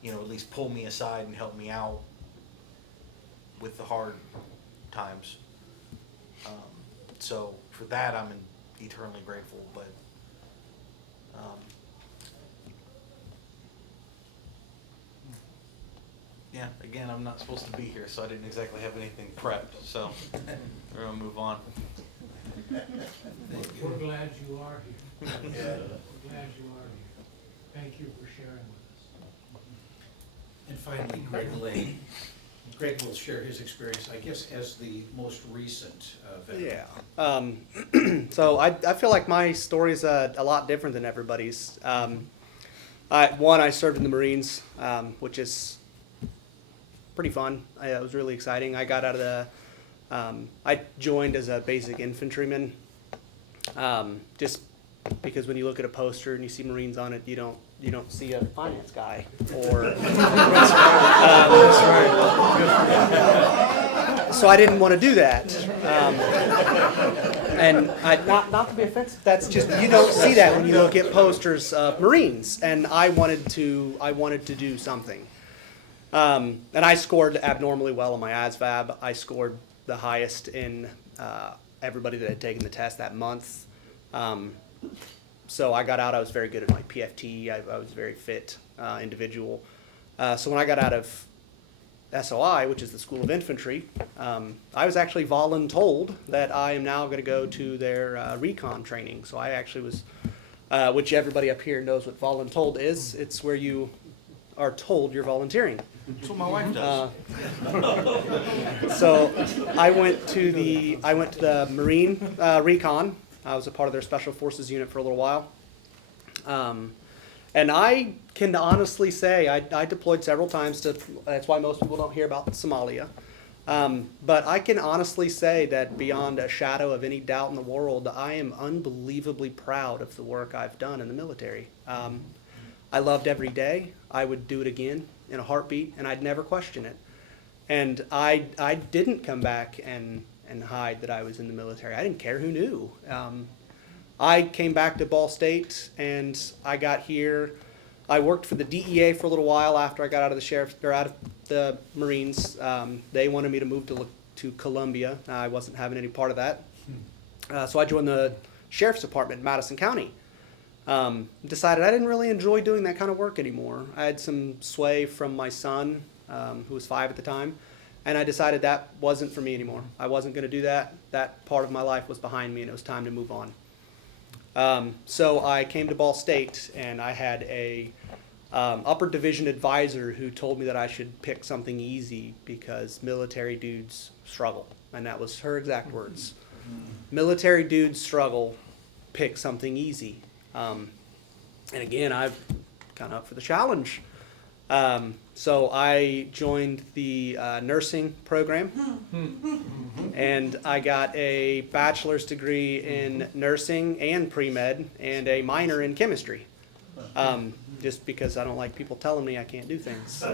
at least pull me aside and help me out with the hard times. So for that, I'm eternally grateful. But yeah, again, I'm not supposed to be here, so I didn't exactly have anything prepped. So we're gonna move on. We're glad you are here. Yeah. We're glad you are here. Thank you for sharing with us. And finally, Greg will share his experience, I guess, as the most recent veteran. Yeah. So I feel like my story is a lot different than everybody's. I served in the Marines, which is pretty fun. It was really exciting. I got out of the, I joined as a basic infantryman, just because when you look at a poster and you see Marines on it, you don't see a finance guy or. so I didn't want to do that. And not to be offensive, that's just, you don't see that when you look at posters of Marines. And I wanted to do something. And I scored abnormally well on my ASVAB. I scored the highest in everybody that had taken the test that month. So I got out, I was very good at my PFT. I was a very fit individual. So when I got out of SOI, which is the School of Infantry, I was actually voluntold that I am now going to go to their recon training. So I actually was, which everybody up here knows what voluntold is. It's where you are told you're volunteering. That's what my wife does. So I went to the Marine recon. I was a part of their Special Forces unit for a little while. And I can honestly say I deployed several times to, that's why most people don't hear about Somalia. But I can honestly say that beyond a shadow of any doubt in the world, I am unbelievably proud of the work I've done in the military. I loved every day. I would do it again in a heartbeat, and I'd never question it. And I didn't come back and hide that I was in the military. I didn't care who knew. I came back to Ball State, and I got here. I worked for the DEA for a little while after I got out of the Marines. They wanted me to move to Columbia. I wasn't having any part of that. So I joined the Sheriff's Department in Madison County. Decided I didn't really enjoy doing that kind of work anymore. I had some sway from my son, who was 5 at the time, and I decided that wasn't for me anymore. I wasn't going to do that. That part of my life was behind me, and it was time to move on. So I came to Ball State, and I had a upper division advisor who told me that I should pick something easy because military dudes struggle, and that was her exact words. Military dudes struggle, pick something easy. And again, I'm kind of up for the challenge. So I joined the nursing program, and I got a bachelor's degree in nursing and pre-med and a minor in chemistry, just because I don't like people telling me I can't do things.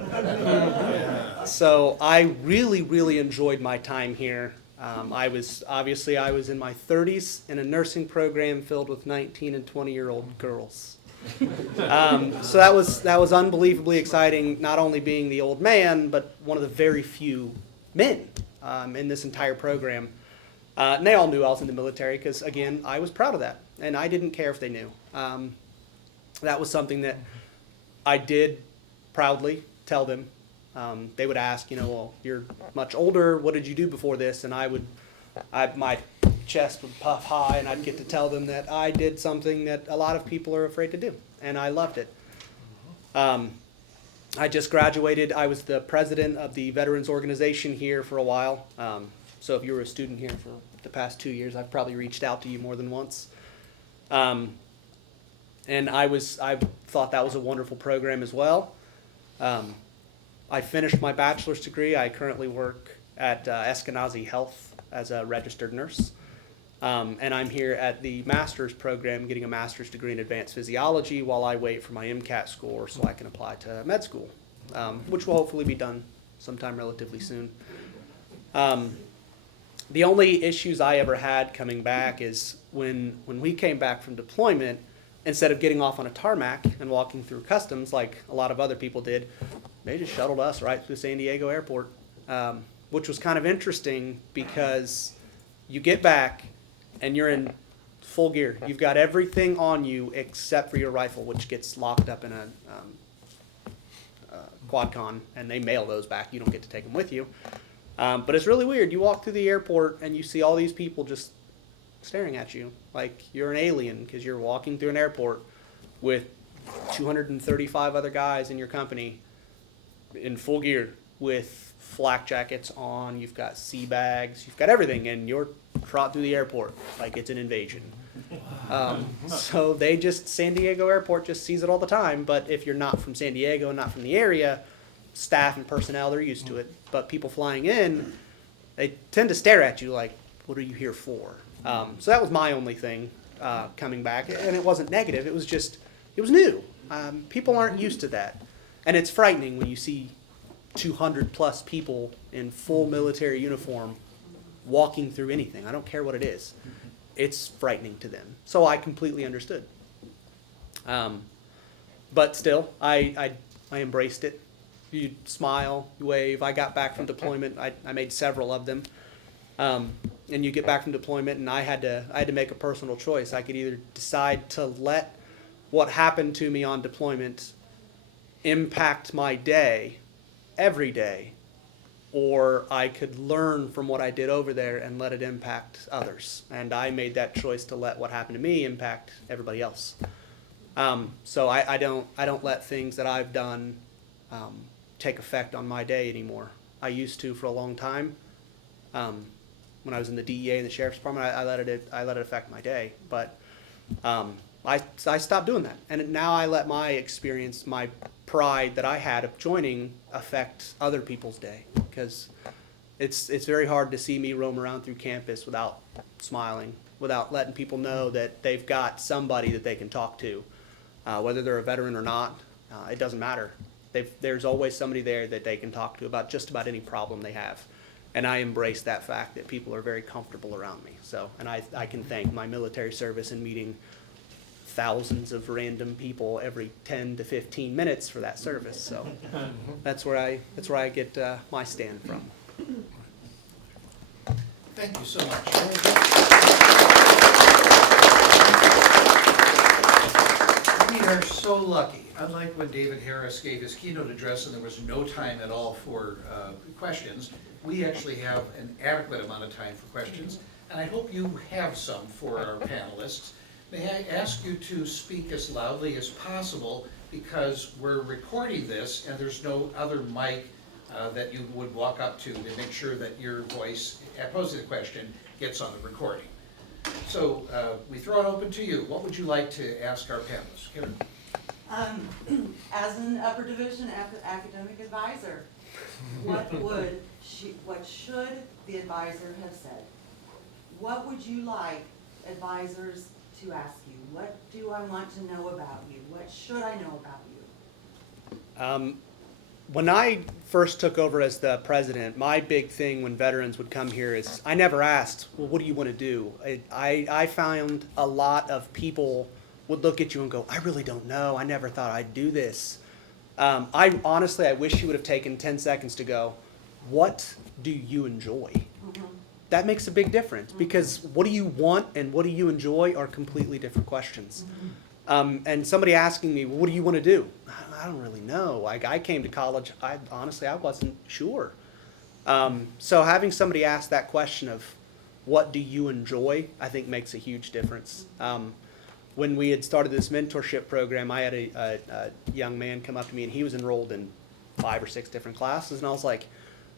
So I really, really enjoyed my time here. I was in my 30s in a nursing program filled with 19 and 20-year-old girls. So that was unbelievably exciting, not only being the old man, but one of the very few men in this entire program. And they all knew I was in the military because, again, I was proud of that, and I didn't care if they knew. That was something that I did proudly tell them. They would ask, well, you're much older, what did you do before this? And my chest would puff high, and I'd get to tell them that I did something that a lot of people are afraid to do, and I loved it. I just graduated. I was the president of the Veterans Organization here for a while. So if you were a student here for the past 2 years, I've probably reached out to you more than once. And I thought that was a wonderful program as well. I finished my bachelor's degree. I currently work at Eskenazi Health as a registered nurse. And I'm here at the master's program getting a master's degree in advanced physiology while I wait for my MCAT score so I can apply to med school, which will hopefully be done sometime relatively soon. The only issues I ever had coming back is when we came back from deployment, instead of getting off on a tarmac and walking through customs like a lot of other people did, they just shuttled us right through San Diego airport, which was kind of interesting because you get back and you're in full gear. You've got everything on you except for your rifle, which gets locked up in a quad-con, and they mail those back. You don't get to take them with you. But it's really weird. You walk through the airport and you see all these people just staring at you like you're an alien because you're walking through an airport with 235 other guys in your company in full gear with flak jackets on, you've got sea bags, you've got everything, and you're trot through the airport like it's an invasion. So San Diego airport just sees it all the time, but if you're not from San Diego and not from the area, staff and personnel, they're used to it. But people flying in, they tend to stare at you like, what are you here for? So that was my only thing coming back, and it wasn't negative, it was new. People aren't used to that, and it's frightening when you see 200 plus people in full military uniform walking through anything. I don't care what it is. It's frightening to them. So I completely understood. But still, I embraced it. You smile, you wave. I got back from deployment. I made several of them. And you get back from deployment, and I had to make a personal choice. I could either decide to let what happened to me on deployment impact my day every day, or I could learn from what I did over there and let it impact others. And I made that choice to let what happened to me impact everybody else. So I don't let things that I've done take effect on my day anymore. I used to for a long time. When I was in the DEA and the Sheriff's Department, I let it affect my day. But I stopped doing that, and now I let my experience, my pride that I had of joining, affect other people's day, because it's very hard to see me roam around through campus without smiling, without letting people know that they've got somebody that they can talk to, whether they're a veteran or not. It doesn't matter. There's always somebody there that they can talk to about just about any problem they have. And I embrace that fact that people are very comfortable around me. So, and I can thank my military service in meeting thousands of random people every 10 to 15 minutes for that service. So that's where I get my stand from. Thank you so much. We are so lucky. Unlike when David Harris gave his keynote address and there was no time at all for questions, we actually have an adequate amount of time for questions. And I hope you have some for our panelists. May I ask you to speak as loudly as possible, because we're recording this and there's no other mic that you would walk up to make sure that your voice, posing the question, gets on the recording. So we throw it open to you. What would you like to ask our panelists? Karen? As an upper division academic advisor, what should the advisor have said? What would you like advisors to ask you? What do I want to know about you? What should I know about you? When I first took over as the president, my big thing when veterans would come here is I never asked, well, what do you want to do? I found a lot of people would look at you and go, I really don't know. I never thought I'd do this. I honestly wish you would have taken 10 seconds to go, what do you enjoy? Mm-hmm. That makes a big difference, because what do you want and what do you enjoy are completely different questions. Mm-hmm. And somebody asking me, well, what do you want to do? I don't really know. Like, I came to college, I wasn't sure. So having somebody ask that question of what do you enjoy, I think makes a huge difference. When we had started this mentorship program, I had a young man come up to me, and he was enrolled in 5 or 6 different classes, and I was like,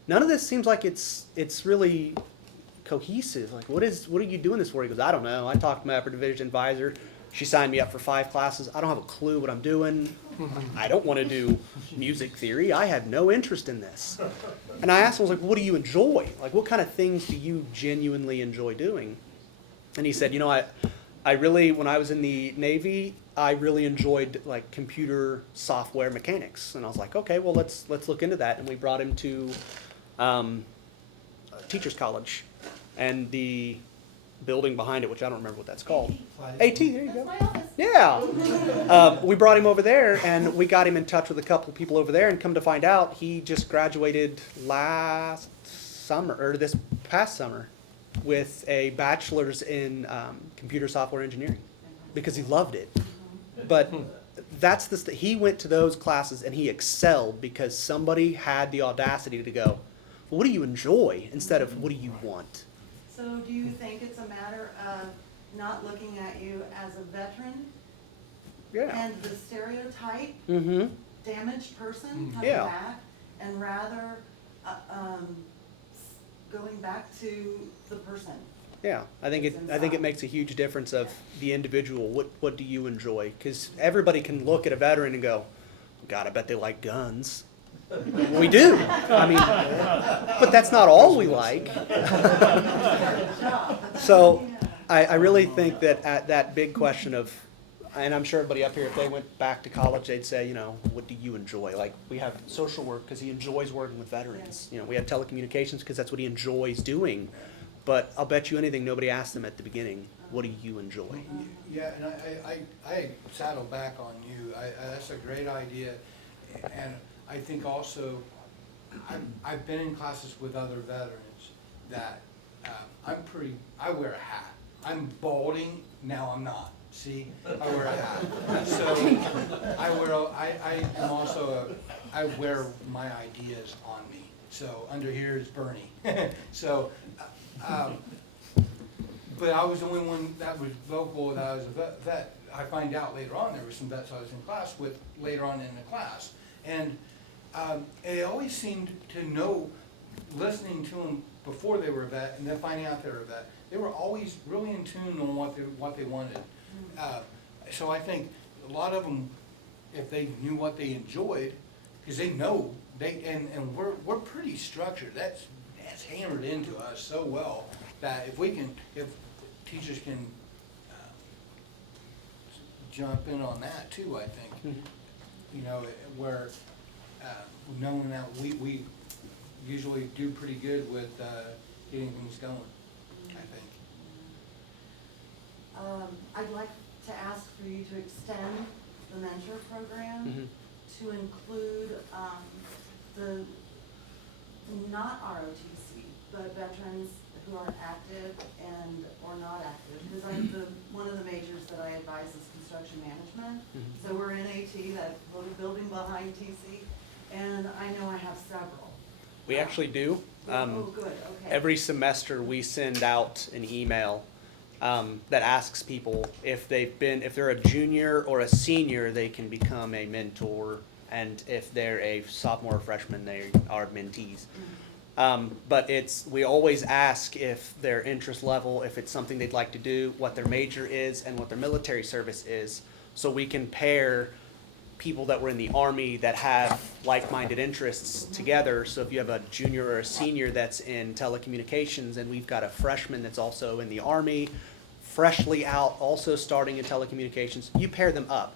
none of this seems like it's really cohesive. Like, what are you doing this for? He goes, I don't know. I talked to my upper division advisor. She signed me up for 5 classes. I don't have a clue what I'm doing. I don't want to do music theory. I have no interest in this. And I asked him, I was like, what do you enjoy? Like, what kind of things do you genuinely enjoy doing? And he said, I really, when I was in the Navy, I really enjoyed like computer software mechanics. And I was like, okay, well, let's look into that. And we brought him to Teachers College and the building behind it, which I don't remember what that's called. AT, there you go. Yeah. We brought him over there, and we got him in touch with a couple of people over there, and come to find out, he just graduated last summer, or this past summer, with a bachelor's in computer software engineering, because he loved it. But he went to those classes and he excelled because somebody had the audacity to go, well, what do you enjoy, instead of what do you want? So do you think it's a matter of not looking at you as a veteran Yeah. and the stereotype Mm-hmm. damaged person coming Yeah. back, and rather going back to the person? Yeah, I think it makes a huge difference of the individual. What do you enjoy? Because everybody can look at a veteran and go, God, I bet they like guns. We do. I mean, but that's not all we like. So I really think that at that big question of, and I'm sure everybody up here, if they went back to college, they'd say, you know, what do you enjoy? Like, we have social work because he enjoys working with veterans. You know, we have telecommunications because that's what he enjoys doing. But I'll bet you anything, nobody asked them at the beginning, what do you enjoy? Yeah, and I saddle back on you. That's a great idea. And I think also, I've been in classes with other veterans that I wear a hat. I'm balding, now I'm not. See, I wear a hat. So I wear my ideas on me. So under here is Bernie. So, but I was the only one that was vocal that I was a vet. I find out later on there were some vets I was in class with later on in the class. And it always seemed to know, listening to them before they were a vet and then finding out they were a vet, they were always really in tune on what they wanted. So I think a lot of them, if they knew what they enjoyed, because they know, and we're pretty structured. That's hammered into us so well that if teachers can jump in on that too, I think. You know, where knowing that we usually do pretty good with getting things going, I think. I'd like to ask for you to extend the mentor program to include the not ROTC, but veterans who are active and or not active. Because one of the majors that I advise is construction management. So we're in AT, that little building behind TC, and I know I have several. We actually do. Oh, good, okay. Every semester we send out an email that asks people if they're a junior or a senior, they can become a mentor, and if they're a sophomore or freshman, they are mentees. But we always ask if their interest level, if it's something they'd like to do, what their major is, and what their military service is, so we can pair people that were in the Army that have like-minded interests together. So if you have a junior or a senior that's in telecommunications, and we've got a freshman that's also in the Army, freshly out, also starting in telecommunications, you pair them up.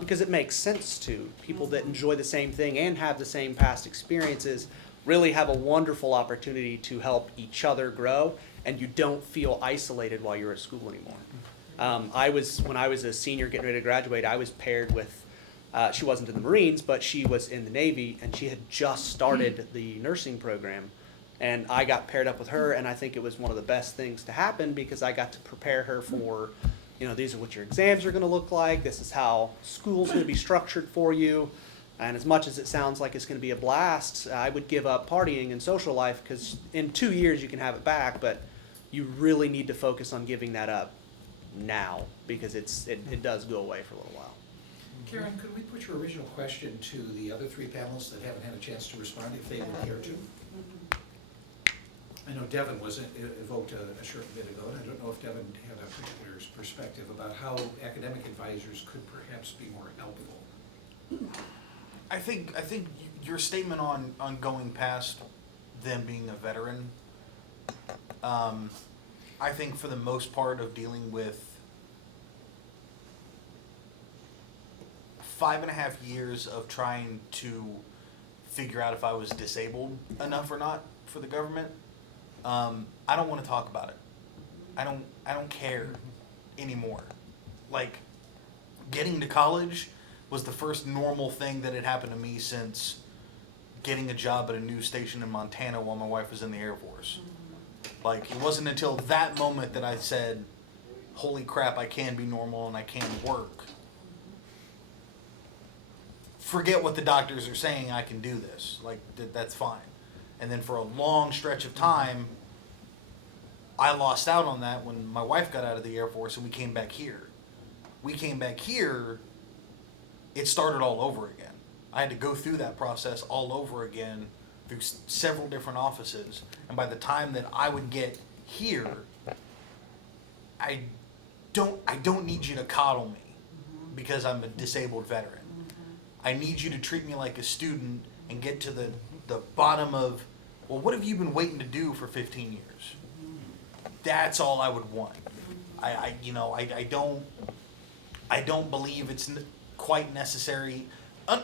Because it makes sense to. People that enjoy the same thing and have the same past experiences really have a wonderful opportunity to help each other grow, and you don't feel isolated while you're at school anymore. When I was a senior getting ready to graduate, I was paired with, she wasn't in the Marines, but she was in the Navy, and she had just started the nursing program. And I got paired up with her, and I think it was one of the best things to happen because I got to prepare her for, you know, these are what your exams are going to look like. This is how school's going to be structured for you. And as much as it sounds like it's going to be a blast, I would give up partying and social life because in 2 years you can have it back, but you really need to focus on giving that up now because it does go away for a little while. Karen, could we put your original question to the other three panelists that haven't had a chance to respond, if they would care to? I know Devin was evoked a short bit ago, and I don't know if Devin had a particular perspective about how academic advisors could perhaps be more helpful. I think your statement on going past them being a veteran, I think for the most part of dealing with 5.5 years of trying to figure out if I was disabled enough or not for the government, I don't want to talk about it. I don't care anymore. Like, getting to college was the first normal thing that had happened to me since getting a job at a news station in Montana while my wife was in the Air Force. Like, it wasn't until that moment that I said, holy crap, I can be normal and I can work. Forget what the doctors are saying, I can do this. Like, that's fine. And then for a long stretch of time, I lost out on that when my wife got out of the Air Force and we came back here. It started all over again. I had to go through that process all over again through several different offices. And by the time that I would get here, I don't need you to coddle me because I'm a disabled veteran. I need you to treat me like a student and get to the bottom of, well, what have you been waiting to do for 15 years? I don't believe it's quite necessary.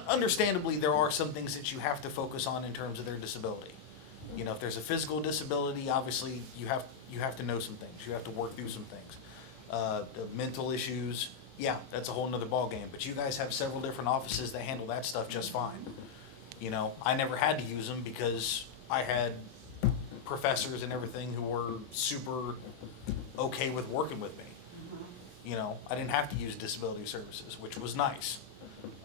Understandably, there are some things that you have to focus on in terms of their disability. You know, if there's a physical disability, obviously you have to know some things. You have to work through some things. The mental issues, yeah, that's a whole nother ballgame. But you guys have several different offices that handle that stuff just fine. You know, I never had to use them because I had professors and everything who were super okay with working with me. You know, I didn't have to use disability services, which was nice.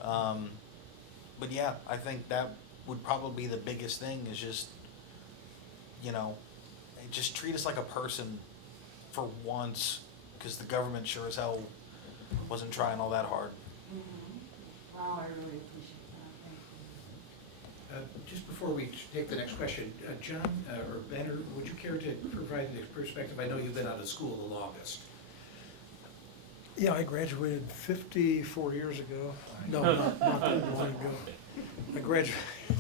But yeah, I think that would probably be the biggest thing is just, you know, just treat us like a person for once, because the government sure as hell wasn't trying all that hard. Wow, I really appreciate that, thank you. Just before we take the next question, John or Ben, would you care to provide the perspective? I know you've been out of school the longest. Yeah, I graduated 54 years ago. No, not that long ago.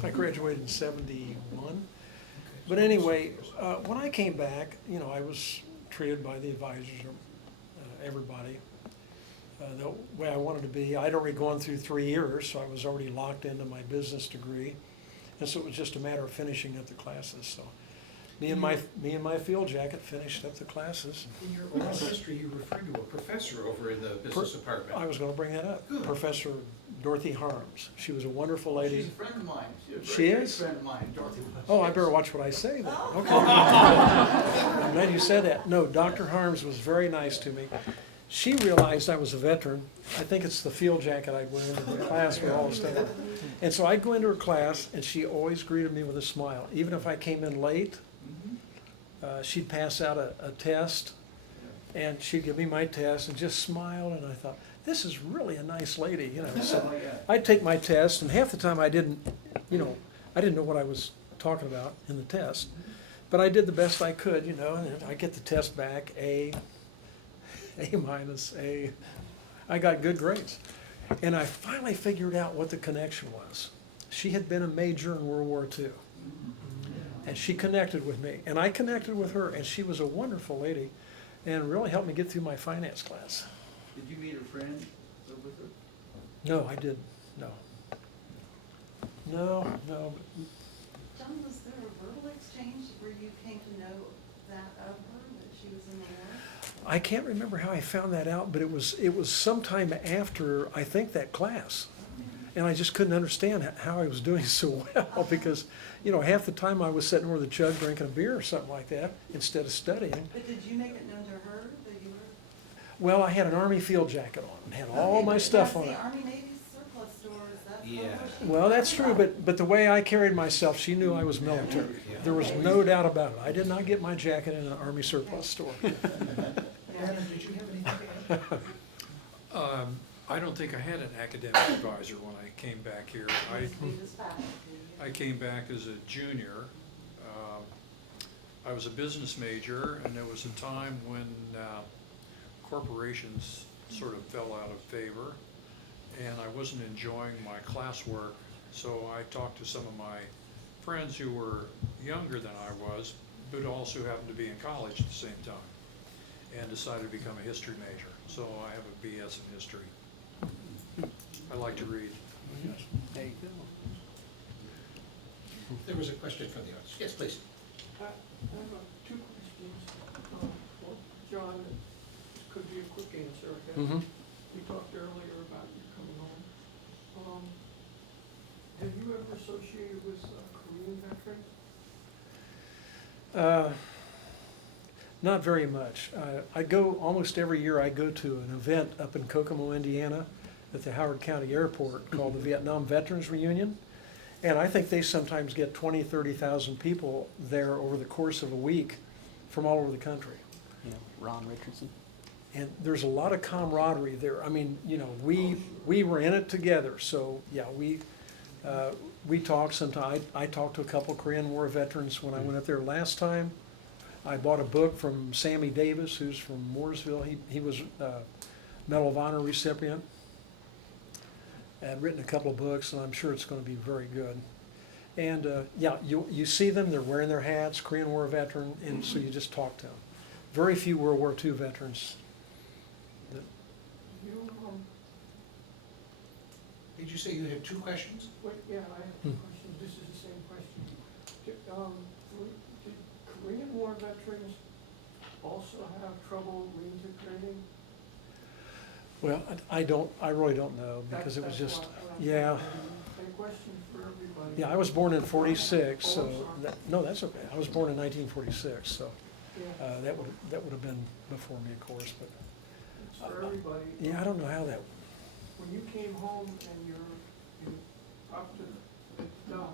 I graduated in 71. But anyway, when I came back, you know, I was treated by the advisors, everybody, the way I wanted to be. I'd already gone through 3 years, so I was already locked into my business degree. And so it was just a matter of finishing up the classes. So me and my field jacket finished up the classes. In your oral history, you referred to a professor over in the business department. I was going to bring that up. Good. Professor Dorothy Harms. She was a wonderful lady. She's a friend of mine. She's a She very good is? friend of mine, Dorothy. Oh, I better watch what I say then. Okay. I'm glad you said that. No, Dr. Harms was very nice to me. She realized I was a veteran. I think it's the field jacket I'd wear into the class with all the stuff on. And so I'd go into her class, and she always greeted me with a smile. Even if I came in late, she'd pass out a test, and she'd give me my test and just smile, and I thought, this is really a nice lady, you know. So I'd take my test, and half the time I didn't know what I was talking about in the test. But I did the best I could, you know, and I get the test back, A minus, A. I got good grades. And I finally figured out what the connection was. She had been a major in World War II. And she connected with me, and I connected with her, and she was a wonderful lady, and really helped me get through my finance class. Did you meet a friend with her? No, I did, no. No. John, was there a verbal exchange where you came to know that of her, that she was in the war? I can't remember how I found that out, but it was sometime after, I think, that class. And I just couldn't understand how I was doing so well because, you know, half the time I was sitting over the jug drinking a beer or something like that instead of studying. But did you make it known to her that you were? Well, I had an Army field jacket on and had all my stuff on it. The Army Navy surplus stores, that's Yeah. what she Well, that's true, but the way I carried myself, she knew I was military. There was no doubt about it. I did not get my jacket in an Army surplus store. Adam, did you have anything to add? I don't think I had an academic advisor when I came back here. I came back as a junior. I was a business major, and there was a time when corporations sort of fell out of favor, and I wasn't enjoying my classwork, so I talked to some of my friends who were younger than I was, but also happened to be in college at the same time, and decided to become a history major. So I have a BS in history. I like to read. There you go. There was a question from the audience. Yes, please. I have two questions. Well, John, it could be a quick answer, okay? Mhm. You talked earlier about you coming home. Have you ever associated with Korean veterans? Not very much. I go almost every year. I go to an event up in Kokomo, Indiana, at the Howard County Airport called the Vietnam Veterans Reunion, and I think they sometimes get 20,000, 30,000 people there over the course of a week from all over the country. Yeah, Ron Richardson. And there's a lot of camaraderie there. I mean, you know, we were in it together. So yeah, we talk sometimes. I talked to a couple Korean War veterans when I went up there last time. I bought a book from Sammy Davis, who's from Mooresville. He was a Medal of Honor recipient. I've written a couple of books, and I'm sure it's going to be very good. And yeah, you see them, they're wearing their hats, Korean War veteran, and so you just talk to them. Very few World War II veterans. You Did you say you had two questions? Wait, yeah, I have two questions. This is the same question. Did Korean War veterans also have trouble reintegrating? Well, I really don't know, because it was That's just, what I'm yeah. asking. A question for everybody. Yeah, I was born in 46, Oh, so, I'm sorry. no, that's okay. I was born in 1946, so Yeah, that would have been before me, of course, but, it's for everybody. yeah, I don't know how that, When you came home and you talked to the doc,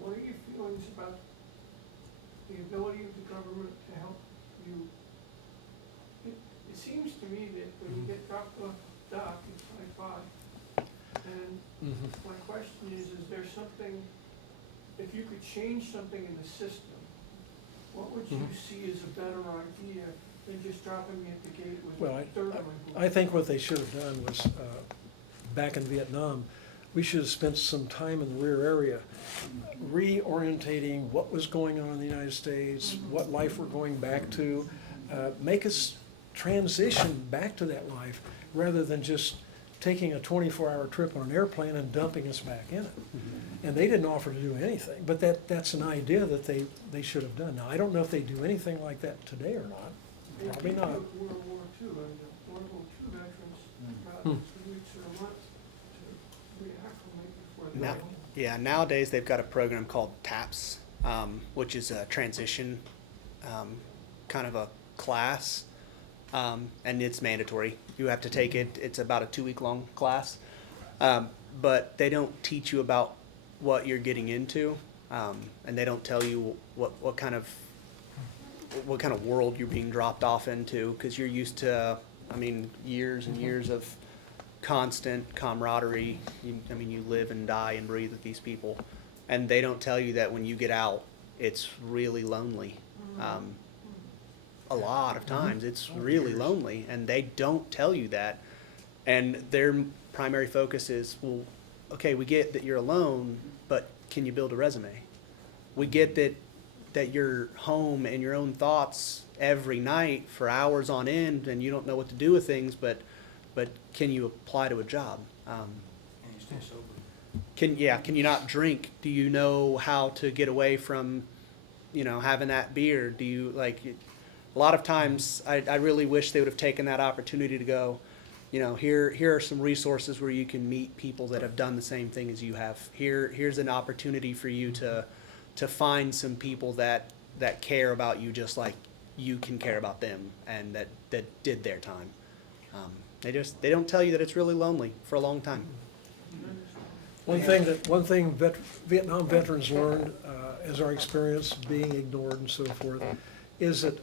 what are your feelings about the ability of the government to help you? It seems to me that when you get dropped off the dock, it's like bye. And my question is there something, if you could change something in the system, what would you see as a better idea than just dropping me at the gate with well, a third of my book? I think what they should have done was, back in Vietnam, we should have spent some time in the rear area reorientating what was going on in the United States, what life we're going back to, make us transition back to that life rather than just taking a 24-hour trip on an airplane and dumping us back in it. And they didn't offer to do anything, but that's an idea that they should have done. Now, I don't know if they do anything like that today or not. Probably not. World War II, and the World War II veterans got 2 weeks or a month to reacclimate before they Now, go home. yeah, nowadays they've got a program called TAPS, which is a transition kind of a class, and it's mandatory. You have to take it. It's about a 2-week long class, but they don't teach you about what you're getting into, and they don't tell you what kind of world you're being dropped off into, because you're used to, years and years of constant camaraderie. You live and die and breathe with these people, and they don't tell you that when you get out, it's really lonely. A lot of times it's really lonely, and they don't tell you that. And their primary focus is, well, okay, we get that you're alone, but can you build a resume? We get that you're home and your own thoughts every night for hours on end, and you don't know what to do with things, but can you apply to a job? And you stay sober. Can you not drink? Do you know how to get away from, having that beer? Do you, a lot of times I really wish they would have taken that opportunity to go, here are some resources where you can meet people that have done the same thing as you have. Here's an opportunity for you to find some people that care about you just like you can care about them, and that did their time. They don't tell you that it's really lonely for a long time. One thing Vietnam veterans learned, as our experience being ignored and so forth, is that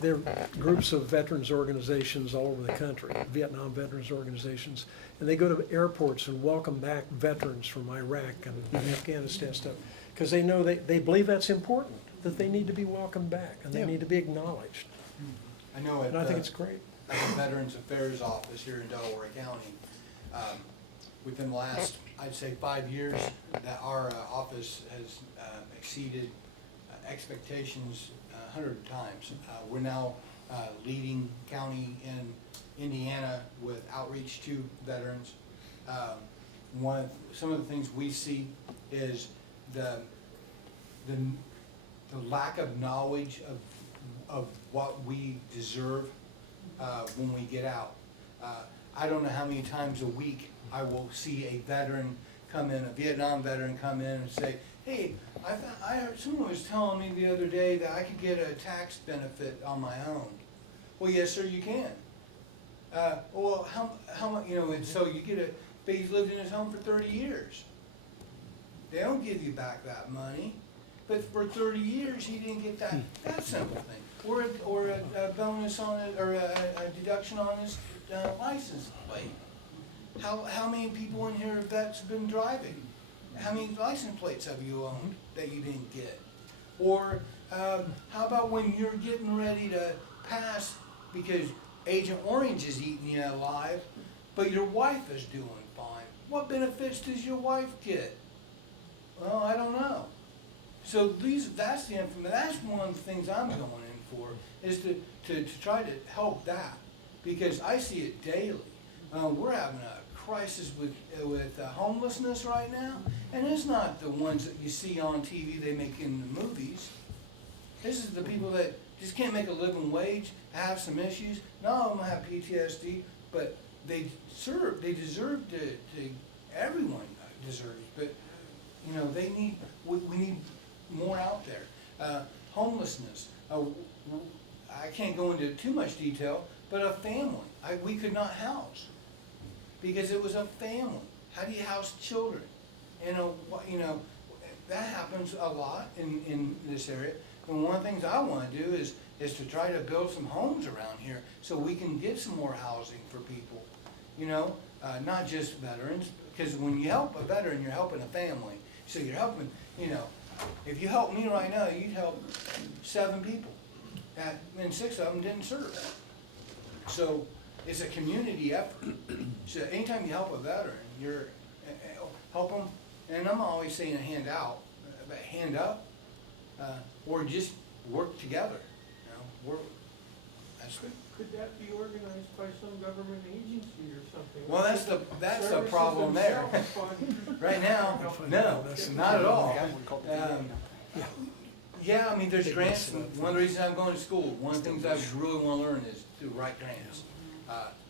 there are groups of veterans organizations all over the country, Vietnam veterans organizations, and they go to airports and welcome back veterans from Iraq and Afghanistan stuff, because they know they believe that's important, that they need to be welcomed back and they need to be acknowledged. I know And I think it's great. at the Veterans Affairs Office here in Delaware County, within the last, I'd say 5 years, that our office has exceeded expectations 100 times. We're now leading county in Indiana with outreach to veterans. Some of the things we see is the lack of knowledge of what we deserve when we get out. I don't know how many times a week I will see a veteran come in, a Vietnam veteran come in and say, hey, I heard someone was telling me the other day that I could get a tax benefit on my own. Well, yes, sir, you can. Well, how much, and so you get but he's lived in his home for 30 years. They don't give you back that money, but for 30 years he didn't get that simple thing. Or a bonus on it, or a deduction on his license plate. How many people in here that's been driving? How many license plates have you owned that you didn't get? Or how about when you're getting ready to pass because Agent Orange is eating you alive, but your wife is doing fine? What benefits does your wife get? Well, I don't know. So that's the information. That's one of the things I'm going in for, is to try to help that, because I see it daily. We're having a crisis with homelessness right now, and it's not the ones that you see on TV they make in the movies. This is the people that just can't make a living wage, have some issues. Not all of them have PTSD, but they deserve to everyone deserves, but, you know, we need more out there. Homelessness, I can't go into too much detail, but a family, we could not house, because it was a family. How do you house children? You know, that happens a lot in this area. And one of the things I wanna do is to try to build some homes around here so we can get some more housing for people, you know? Not just veterans, because when you help a veteran, you're helping a family. So you're helping, you know, if you help me right now, you'd help 7 people, and 6 of them didn't serve. So it's a community effort. So anytime you help a veteran, you're help them, and I'm not always saying a hand out, but hand up, or just work together. You know, that's good. Could that be organized by some government agency or something? Well, that's the Services problem there. themselves fund- Right now, no, not at all. Yeah, I mean, there's grants, and one of the reasons I'm going to school, one of the things I really want to learn is to write grants,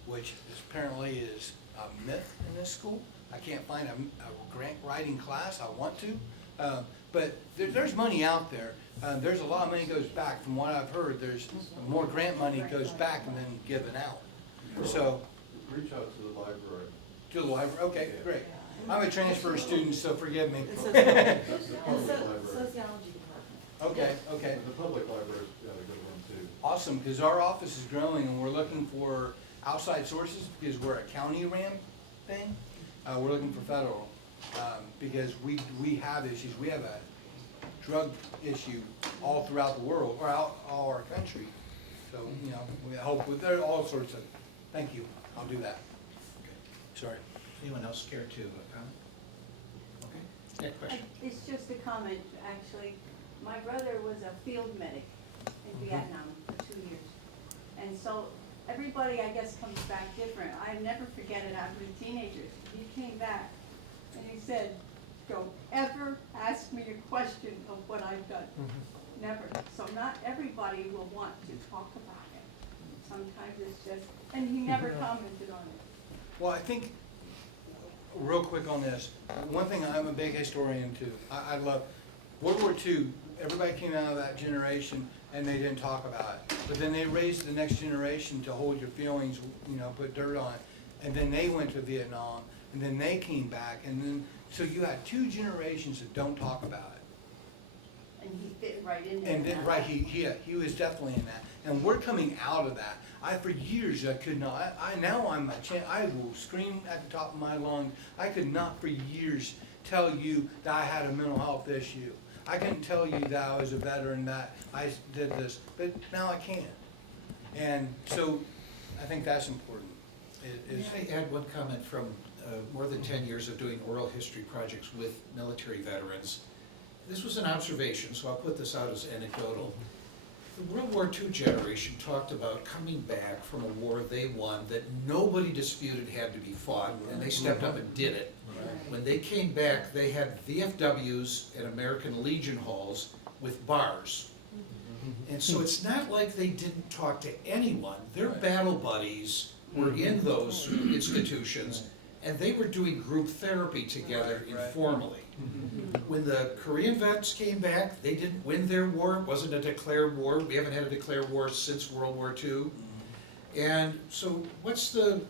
which apparently is a myth in this school. I can't find a grant writing class, I want to, but there's money out there. There's a lot of money goes back, from what I've heard, there's more grant money goes back than given out. So, Reach out to the library. to the library, okay, great. I'm a transfer student, so forgive me. It's a- That's the and public so- library. sociology department. Okay, okay. And the public library's got a good one too. Awesome, because our office is growing and we're looking for outside sources, because we're a county RAM thing. We're looking for federal, because we have issues. We have a drug issue all throughout the world, or all our country. So, you know, we hope with, there are all sorts of, thank you, I'll do that. Sorry. Anyone else care to comment? Okay, next question. It's just a comment, actually. My brother was a field medic in Vietnam for 2 years. And so everybody, I guess, comes back different. I never forget it after the teenagers. He came back and he said, "Don't ever ask me a question of what I've done." Never. So not everybody will want to talk about it. Sometimes it's just, and he never commented on it. Well, I think, real quick on this, one thing, I'm a big historian too. I love, World War II, everybody came out of that generation and they didn't talk about it. But then they raised the next generation to hold your feelings, you know, put dirt on it. And then they went to Vietnam, and then they came back, and then, so you had 2 generations that don't talk about it. And he fit right in there. And then, right, he was definitely in that. And we're coming out of that. For years, I could not, now I will scream at the top of my lungs. I could not for years tell you that I had a mental health issue. I couldn't tell you that I was a veteran, that I did this, but now I can. And so, I think that's important. May I add one comment from more than 10 years of doing oral history projects with military veterans? This was an observation, so I'll put this out as anecdotal. The World War II generation talked about coming back from a war they won that nobody disputed had to be fought, and they stepped up and did it. When they came back, they had VFWs and American Legion halls with bars. And so it's not like they didn't talk to anyone. Their battle buddies were in those institutions, and they were doing group therapy together informally. When the Korean vets came back, they didn't win their war. It wasn't a declared war. We haven't had a declared war since World War II. And so what's the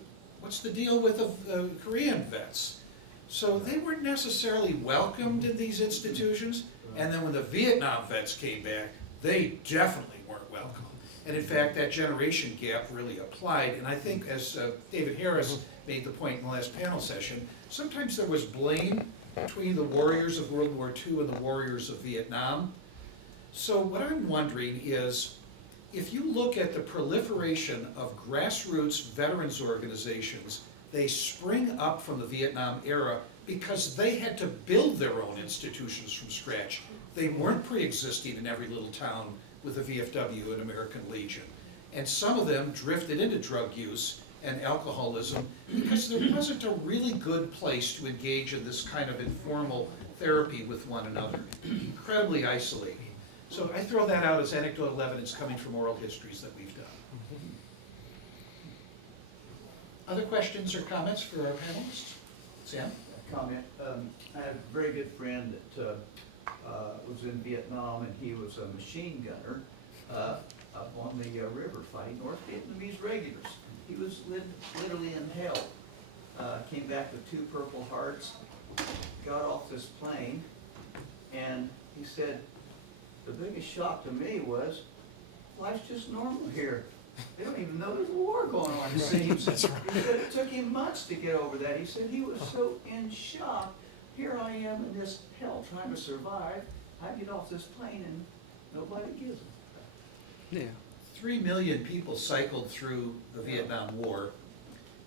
deal with the Korean vets? So they weren't necessarily welcomed in these institutions. And then when the Vietnam vets came back, they definitely weren't welcome. And in fact, that generation gap really applied. And I think, as David Harris made the point in the last panel session, sometimes there was blame between the warriors of World War II and the warriors of Vietnam. So what I'm wondering is, if you look at the proliferation of grassroots veterans organizations, they spring up from the Vietnam era because they had to build their own institutions from scratch. They weren't pre-existing in every little town with the VFW and American Legion. And some of them drifted into drug use, and alcoholism, because there wasn't a really good place to engage in this kind of informal therapy with one another. Incredibly isolating. So I throw that out as anecdotal evidence coming from oral histories that we've done. Other questions or comments for our panelists? Sam? Comment. I have a very good friend that was in Vietnam, and he was a machine gunner up on the river fighting North Vietnamese regulars. He was literally in hell. Came back with 2 Purple Hearts, got off this plane, and he said, the biggest shock to me was, life's just normal here. They don't even know there's a war going on, it seems. He said it took him months to get over that. He said he was so in shock. Here I am in this hell trying to survive. I get off this plane and nobody gives a Yeah. 3 million people cycled through the Vietnam War,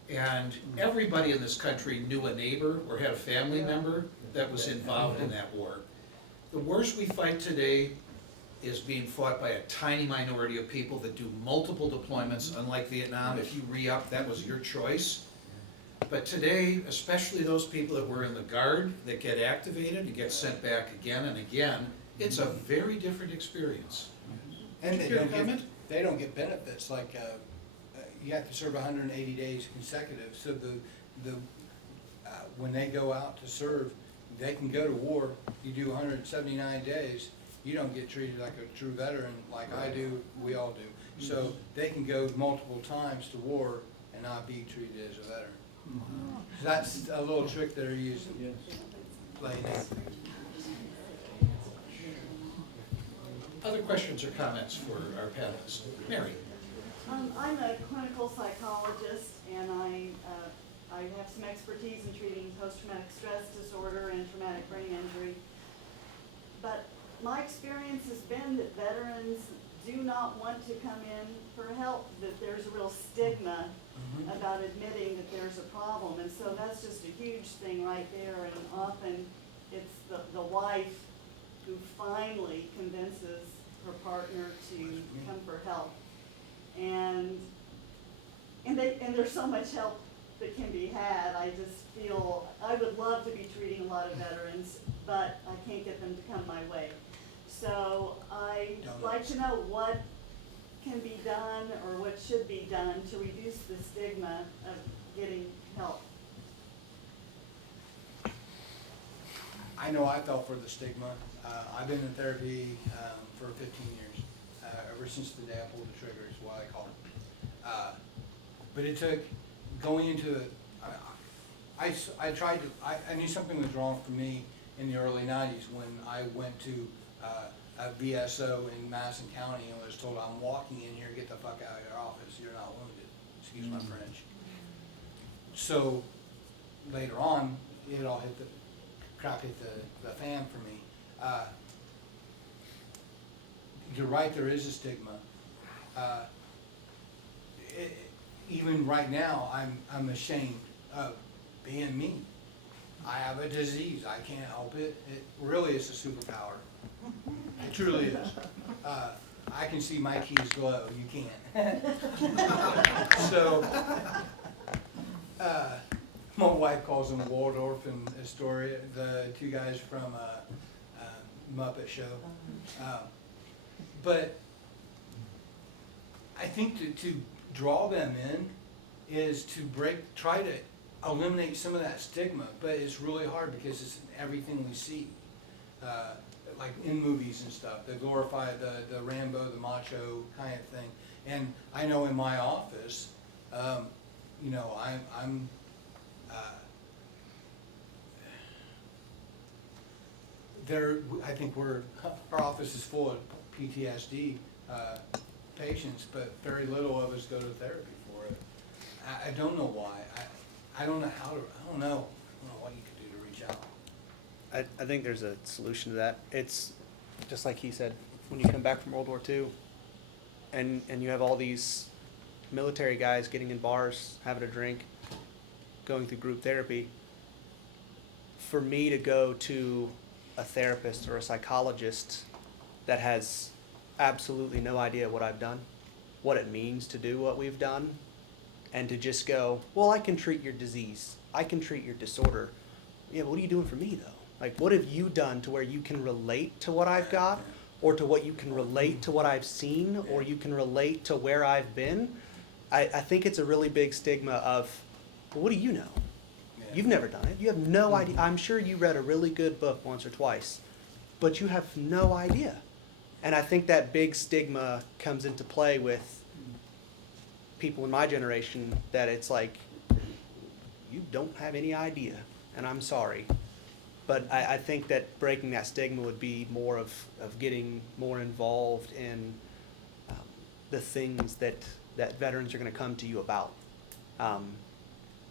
and everybody in this country knew a neighbor or had a family member that was involved in that war. The wars we fight today is being fought by a tiny minority of people that do multiple deployments. Unlike Vietnam, if you re-up, that was your choice. But today, especially those people that were in the Guard that get activated and get sent back again and again, it's a very different experience. And Your comment? they don't get benefits, like, you have to serve 180 days consecutive, so when they go out to serve, they can go to war, you do 179 days, you don't get treated like a true veteran like I do, we all do. So they can go multiple times to war and not be treated as a veteran. So that's a little trick they're using. Playing in. Other questions or comments for our panelists? Mary? I'm a clinical psychologist, and I have some expertise in treating post-traumatic stress disorder and traumatic brain injury. But my experience has been that veterans do not want to come in for help, that there's a real stigma about admitting that there's a problem. And so that's just a huge thing right there, and often it's the wife who finally convinces her partner to come for help. And there's so much help that can be had. I just feel, I would love to be treating a lot of veterans, but I can't get them to come my way. So I'd like to know what can be done or what should be done to reduce the stigma of getting help. I know I fell for the stigma. I've been in therapy for 15 years, ever since the day I pulled the trigger is what I call it. But it took going into it. I tried to. I knew something was wrong for me in the early 90s when I went to a VSO in Madison County and was told, I'm walking in here, get the fuck out of your office, you're not wounded. Excuse my French. So later on, it all hit crap hit the fan for me. You're right, there is a stigma. Even right now, I'm ashamed of being me. I have a disease, I can't help it. It really is a superpower. It truly is. I can see my keys glow, you can't. So, my wife calls them Waldorf and Astoria, the 2 guys from Muppet Show. But I think to draw them in is to try to eliminate some of that stigma, but it's really hard because it's in everything we see. Like in movies and stuff, they glorify the Rambo, the macho kind of thing. And I know in my office, you know, I'm there. I think our office is full of PTSD patients, but very little of us go to therapy for it. I don't know why. I don't know how to. I don't know what you could do to reach out. I think there's a solution to that. It's just like he said, when you come back from World War II and you have all these military guys getting in bars, having a drink, going through group therapy, for me to go to a therapist or a psychologist that has absolutely no idea what I've done, what it means to do what we've done, and to just go, well, I can treat your disease, I can treat your disorder. Yeah, what are you doing for me though? Like, what have you done to where you can relate to what I've got, or to what you can relate to what I've seen, or you can relate to where I've been? I think it's a really big stigma of, well, what do you know? Yeah. You've never done it. You have no idea. I'm sure you read a really good book once or twice, but you have no idea. And I think that big stigma comes into play with people in my generation, that it's like, you don't have any idea, and I'm sorry. But I think that breaking that stigma would be more of getting more involved in the things that veterans are going to come to you about.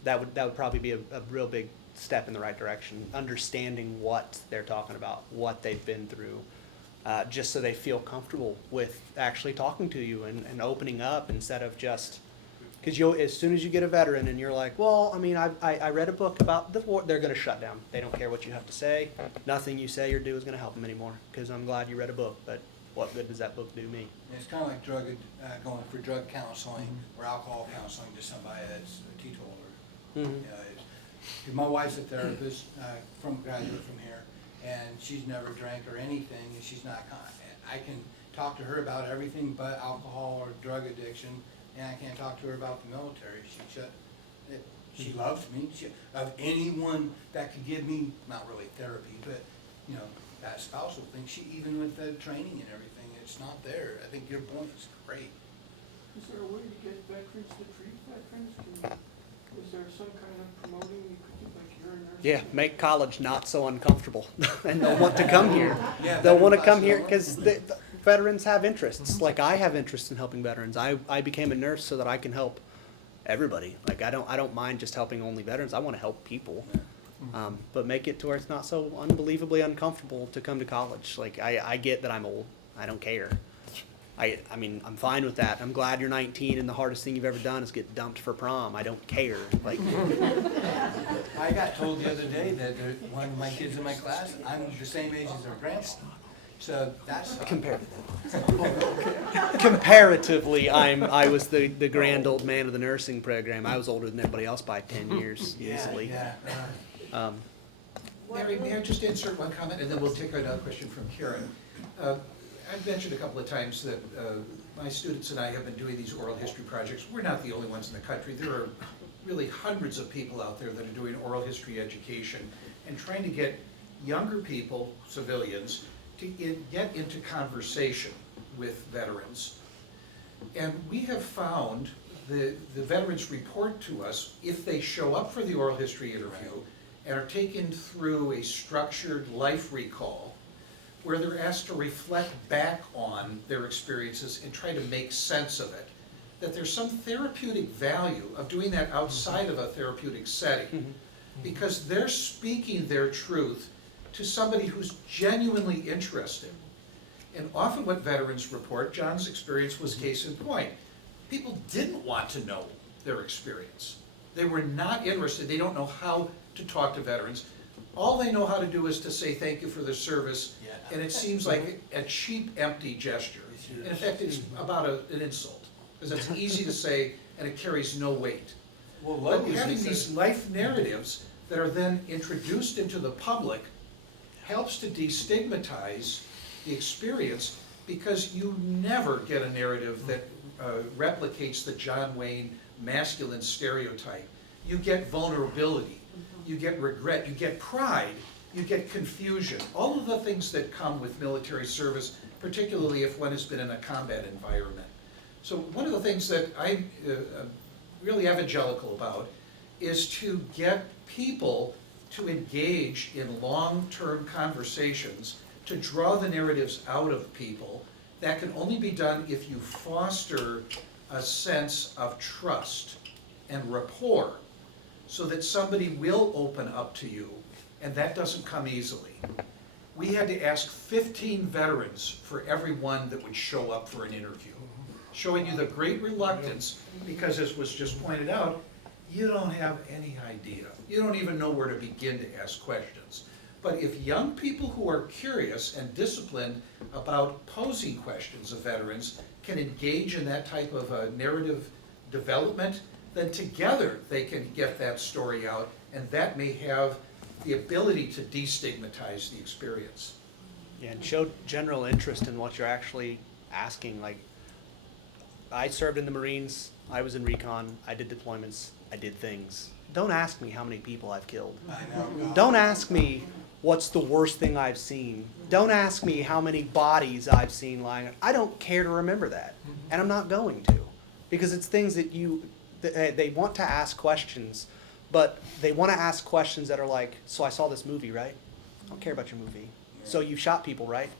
That would probably be a real big step in the right direction, understanding what they're talking about, what they've been through, just so they feel comfortable with actually talking to you and opening up, instead of just, because as soon as you get a veteran and you're like, well, I mean, I read a book about the war, they're going to shut down. They don't care what you have to say. Nothing you say or do is going to help them anymore, because I'm glad you read a book, but what good does that book do me? It's kind of like going for drug counseling or alcohol counseling to somebody that's a teetotaler. Mhm. You know, my wife's a therapist, graduate from here, and she's never drank or anything, and she's not, I can talk to her about everything but alcohol or drug addiction, and I can't talk to her about the military. She loves me. Of anyone that could give me, not really therapy, but, you know, that spousal thing, even with the training and everything, it's not there. I think your point is great. Is there a way to get veterans to treat veterans? Is there some kind of promoting you could do, like you're a nurse? Yeah, make college not so uncomfortable, and they'll want to come here. Yeah, They'll want to veteran come here classes, because the veterans have interests. Like, I have interest in helping veterans. I became a nurse so that I can help everybody. Like, I don't mind just helping only veterans. I want to help people. But make it to where it's not so unbelievably uncomfortable to come to college. Like, I get that I'm old. I don't care. I mean, I'm fine with that. I'm glad you're 19 and the hardest thing you've ever done is get dumped for prom. I don't care. Like, I got told the other day that one of my kids in my class, I'm the same age as their grandpa. So that's comparatively, I was the grand old man of the nursing program. I was older than everybody else by 10 years easily. Yeah. Mary, may I just insert one comment, and then we'll take another question from Karen. I've mentioned a couple of times that my students and I have been doing these oral history projects. We're not the only ones in the country. There are really hundreds of people out there that are doing oral history education and trying to get younger people, civilians, to get into conversation with veterans. And we have found the veterans report to us, if they show up for the oral history interview and are taken through a structured life recall, where they're asked to reflect back on their experiences and try to make sense of it, that there's some therapeutic value of doing that outside of a therapeutic setting, because they're speaking their truth to somebody who's genuinely interested. And often what veterans report, John's experience was case in point, people didn't want to know their experience. They were not interested. They don't know how to talk to veterans. All they know how to do is to say thank you for the service, and it seems like a cheap, empty gesture. And in fact, it's about an insult, because it's easy to say and it carries no weight. But having these life narratives that are then introduced into the public helps to destigmatize the experience, because you never get a narrative that replicates the John Wayne masculine stereotype. You get vulnerability, you get regret, you get pride, you get confusion, all of the things that come with military service, particularly if one has been in a combat environment. So one of the things that I'm really evangelical about is to get people to engage in long-term conversations, to draw the narratives out of people. That can only be done if you foster a sense of trust and rapport, so that somebody will open up to you, and that doesn't come easily. We had to ask 15 veterans for every one that would show up for an interview, showing you the great reluctance, because as was just pointed out, you don't have any idea. You don't even know where to begin to ask questions. But if young people who are curious and disciplined about posing questions of veterans can engage in that type of narrative development, then together they can get that story out, and that may have the ability to destigmatize the experience. Yeah, and show general interest in what you're actually asking. Like, I served in the Marines, I was in recon, I did deployments, I did things. Don't ask me how many people I've killed. I know. Don't ask me what's the worst thing I've seen. Don't ask me how many bodies I've seen lying. I don't care to remember that, and I'm not going to, because it's things that they want to ask questions, but they want to ask questions that are like, so I saw this movie, right? I don't care about your movie. So you shot people, right?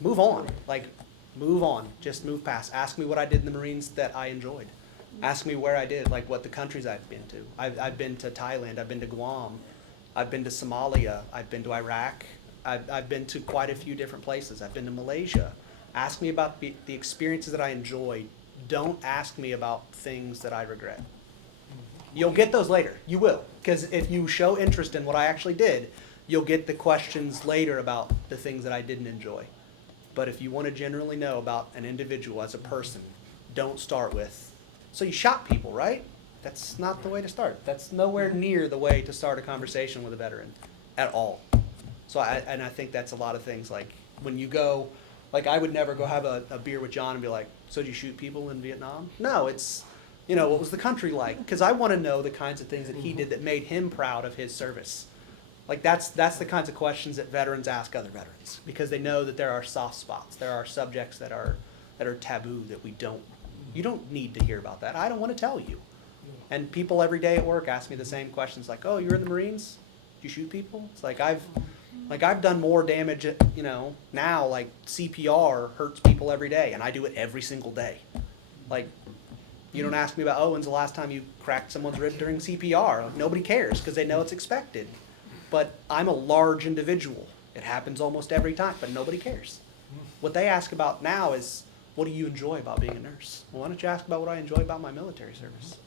Move on. Like, move on. Just move past. Ask me what I did in the Marines that I enjoyed. Ask me where I did, like what the countries I've been to. I've been to Thailand. I've been to Guam. I've been to Somalia. I've been to Iraq. I've been to quite a few different places. I've been to Malaysia. Ask me about the experiences that I enjoyed. Don't ask me about things that I regret. You'll get those later. You will. Because if you show interest in what I actually did, you'll get the questions later about the things that I didn't enjoy. But if you want to generally know about an individual as a person, don't start with, so you shot people, right? That's not the way to start. That's nowhere near the way to start a conversation with a veteran at all. So I think that's a lot of things. Like when you go, like I would never go have a beer with John and be like, so did you shoot people in Vietnam? No, it's, what was the country like? Because I want to know the kinds of things that he did that made him proud of his service. Like that's the kinds of questions that veterans ask other veterans, because they know that there are soft spots. There are subjects that are taboo that you don't need to hear about that. I don't want to tell you. And people every day at work ask me the same questions like, oh, you're in the Marines? Did you shoot people? It's like I've done more damage, now like CPR hurts people every day, and I do it every single day. Like, you don't ask me about, oh, when's the last time you cracked someone's rib during CPR? Like, nobody cares because they know it's expected. But I'm a large individual. It happens almost every time, but nobody cares. What they ask about now is, what do you enjoy about being a nurse? Well, why don't you ask about what I enjoy about my military service?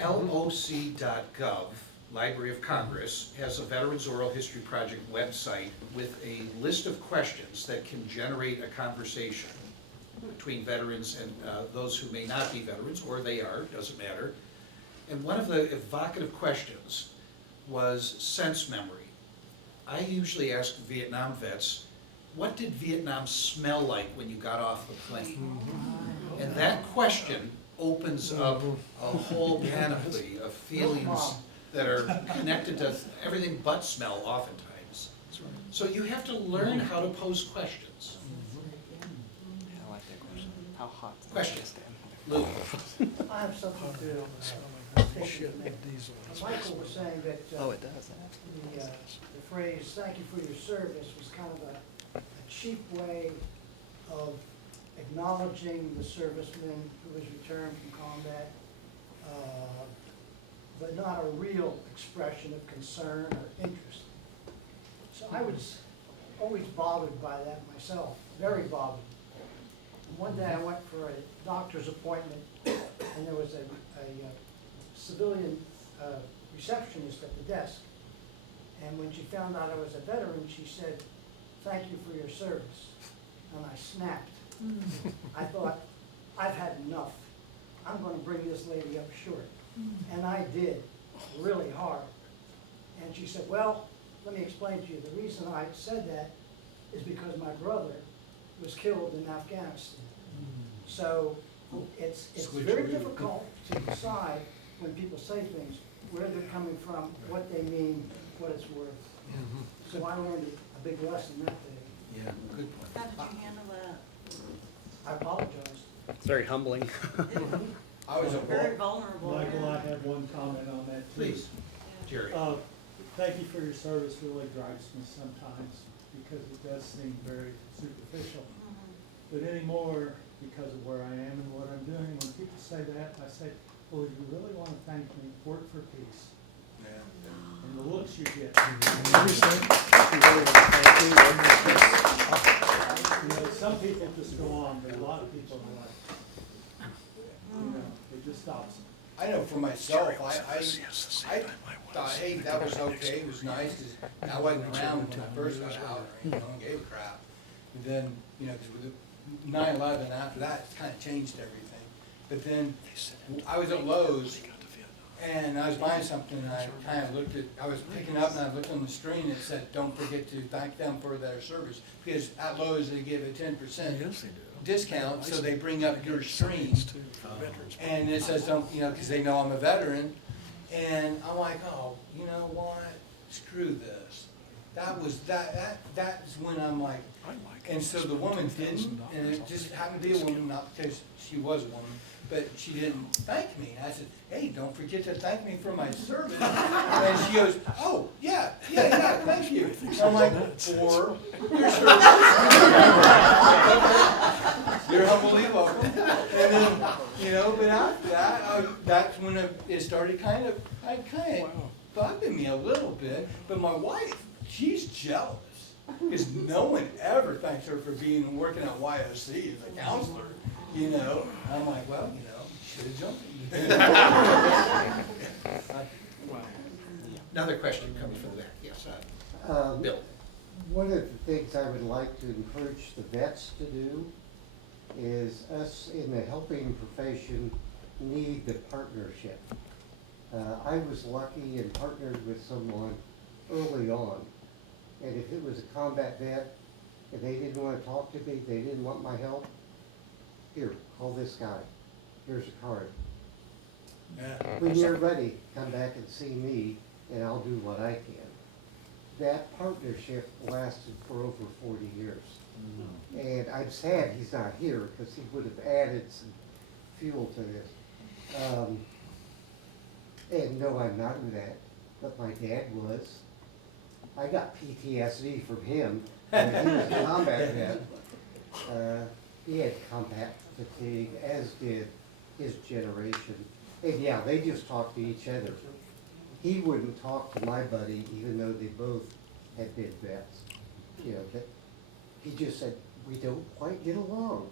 LOC.gov, Library of Congress, has a Veterans Oral History Project website with a list of questions that can generate a conversation between veterans and those who may not be veterans, or they are, doesn't matter. And one of the evocative questions was sense memory. I usually ask Vietnam vets, what did Vietnam smell like when you got off the plane? And that question opens up a whole panoply of feelings that are connected to everything but smell oftentimes. So you have to learn how to pose questions. I like that question. How hot? Question. Lou. I have something to Michael was saying that Oh, it does. the phrase "thank you for your service" was kind of a cheap way of acknowledging the serviceman who was returned from combat, but not a real expression of concern or interest. So I was always bothered by that myself, very bothered. And one day I went for a doctor's appointment, and there was a civilian receptionist at the desk. And when she found out I was a veteran, she said, "Thank you for your service." And I snapped. I thought, I've had enough. I'm going to bring this lady up short. And I did, really hard. And she said, well, let me explain to you. The reason I said that is because my brother was killed in Afghanistan. So it's very difficult to decide when people say things, where they're coming from, what they mean, what it's worth. So I learned a big lesson that day. Yeah, good point. How did you handle that? I apologize. It's very humbling. I was a Very vulnerable. Michael, I have one comment on that too. Please, Jerry. Thank you for your service really drives me sometimes because it does seem very superficial. But anymore, because of where I am and what I'm doing, when people say that, I say, well, if you really want to thank me, work for peace. And the looks you get. Some people just go on, but a lot of people are like, it just stops. I know for myself, I thought, hey, that was okay, it was nice, 'cause I wasn't around when I first got out, and gave a crap. And then, 'cause 9/11, after that, it's kind of changed everything. But then, I was at Lowe's, and I was buying something, and I kind of looked at, I was picking up, and I looked on the screen, and it said, don't forget to thank them for their service. Because at Lowe's, they give a 10% discount, so they bring up your screen. And it says, don't, you know, because they know I'm a veteran. And I'm like, oh, you know what? Screw this. That's when I'm like, and so the woman didn't, and it just happened to be a woman, not because she was a woman, but she didn't thank me. And I said, hey, don't forget to thank me for my service. And she goes, oh, yeah, thank you. I'm like, for your service. You're humbly welcome. And then, you know, but after that, that's when it started kind of bugging me a little bit. But my wife, she's jealous. Because no one ever thanks her for working at YOC as a counselor, you know. I'm like, well, you know, should have jumped. Another question coming from the back, yes, Bill. One of the things I would like to encourage the vets to do is us in the helping profession need the partnership. I was lucky and partnered with someone early on. And if it was a combat vet and they didn't want to talk to me, they didn't want my help, here, call this guy. Here's a card. When you're ready, come back and see me and I'll do what I can. That partnership lasted for over 40 years. And I'm sad he's not here because he would have added some fuel to this. And no, I'm not with that, but my dad was. I got PTSD from him. He was a combat vet. He had combat fatigue, as did his generation. And yeah, they just talked to each other. He wouldn't talk to my buddy, even though they both had been vets. You know, but he just said, we don't quite get along.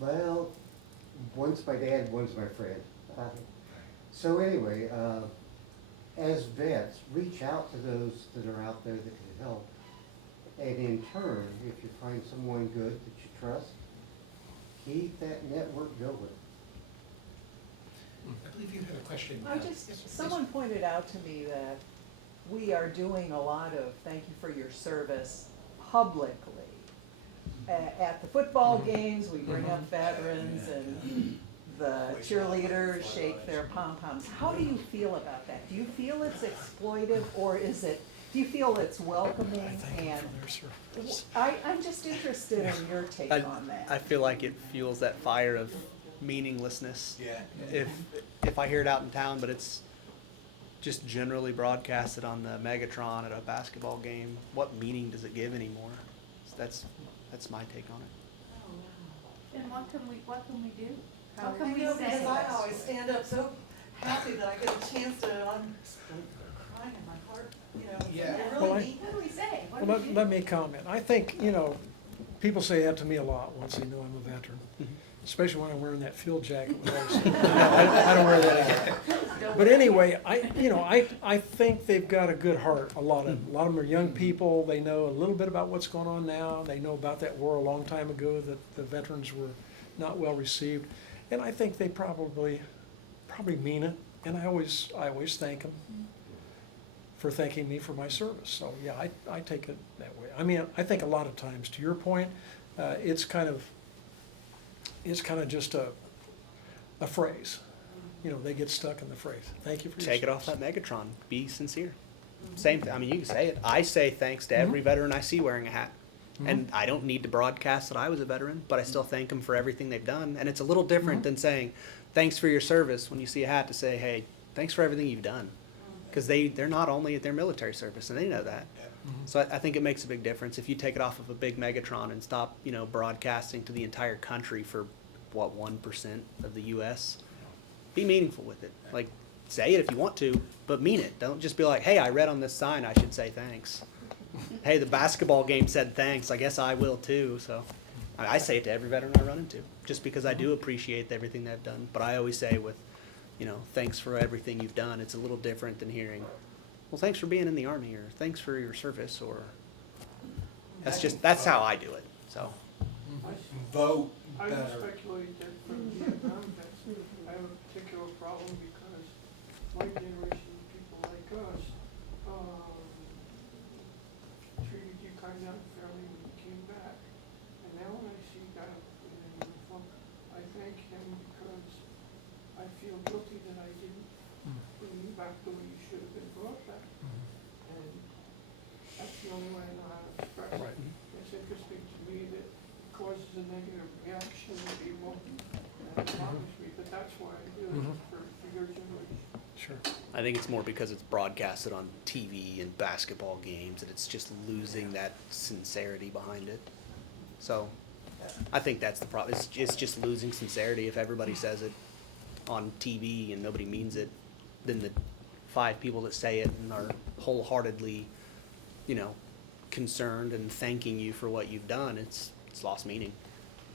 Well, one's my dad, one's my friend. So anyway, as vets, reach out to those that are out there that can help. And in turn, if you find someone good that you trust, keep that network going. I believe you had a question. Yes, please. Someone pointed out to me that we are doing a lot of thank you for your service publicly. At the football games, we bring up veterans and the cheerleaders shake their pom-poms. How do you feel about that? Do you feel it's exploitive, or do you feel it's welcoming? And I'm just interested in your take on that. I feel like it fuels that fire of meaninglessness. Yeah. If I hear it out in town, but it's just generally broadcasted on the Megatron at a basketball game, what meaning does it give anymore? That's my take on it. And what can we do? How can we say? Because I always stand up so happy that I get a chance to, I'm crying in my heart, you know. Yeah. It Well, really What do we say? What Well, do we do? let me comment. I think, you know, people say that to me a lot once they know I'm a veteran, especially when I'm wearing that field jacket. I don't wear that again. But anyway, I think they've got a good heart, a lot of them. A lot of them are young people. They know a little bit about what's going on now. They know about that war a long time ago that the veterans were not well received. And I think they probably mean it. And I always thank them for thanking me for my service. So yeah, I take it that way. I mean, I think a lot of times, to your point, it's kind of just a phrase. You know, they get stuck in the phrase. Thank you for your Take it off service. that Megatron. Be sincere. Same thing. I mean, you can say it. I say thanks to every veteran I see wearing a hat. And I don't need to broadcast that I was a veteran, but I still thank them for everything they've done. And it's a little different than saying, thanks for your service, when you see a hat, to say, hey, thanks for everything you've done. Because they're not only at their military service, and they know that. So I think it makes a big difference if you take it off of a big Megatron and stop, broadcasting to the entire country for, 1% of the U.S. Be meaningful with it. Like, say it if you want to, but mean it. Don't just be like, hey, I read on this sign I should say thanks. Hey, the basketball game said thanks, I guess I will too. So I say it to every veteran I run into, just because I do appreciate everything they've done. But I always say with, thanks for everything you've done. It's a little different than hearing, well, thanks for being in the Army, or thanks for your service, or that's how I do it. So vote I would better. speculate that for the Vietnam vets, I have a particular problem because my generation of people like us, treated you kind of unfairly when you came back. And now when I see that in a uniform, I thank him because I feel guilty that I didn't bring you back the way you should have been brought back. And that's the only way I know how to express it. Right. It's interesting to me that it causes a negative reaction in people, and it bothers me, but that's why I do it for your generation. Sure. I think it's more because it's broadcasted on TV and basketball games, and it's just losing that sincerity behind it. So, I think that's the problem. It's just losing sincerity. If everybody says it on TV and nobody means it, then the 5 people that say it and are wholeheartedly, concerned and thanking you for what you've done, it's lost meaning.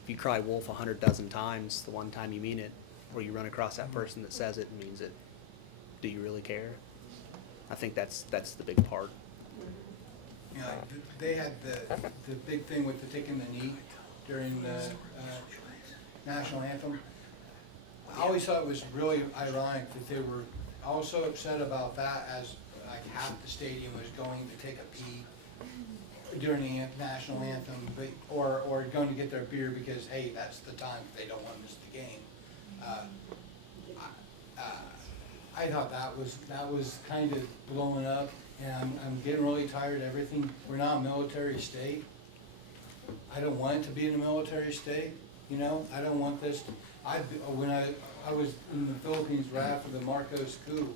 If you cry wolf 100 dozen times, the one time you mean it, or you run across that person that says it and means it, do you really care? I think that's the big part. You know, they had the big thing with the taking the knee during the national anthem. I always thought it was really ironic that they were all so upset about that, as like half the stadium was going to take a pee during the national anthem, or going to get their beer because, hey, that's the time they don't want to miss the game. I thought that was kind of blowing up, and I'm getting really tired of everything. We're not a military state. I don't want it to be in a military state. I don't want this. When I was in the Philippines right after the Marcos coup,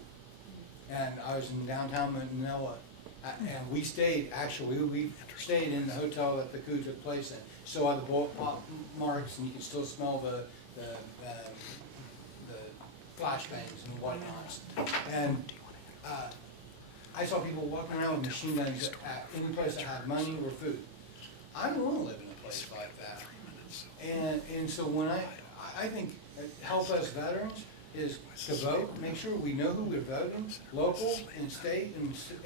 and I was in downtown Manila, and we stayed in the hotel that the coup took place in. So are the bullet marks, and you can still smell the flashbangs and whatnot. And I saw people walking around with machine guns at any place that had money or food. I don't want to live in a place like that. And so when I think help us veterans is to vote, make sure we know who we're voting, local and state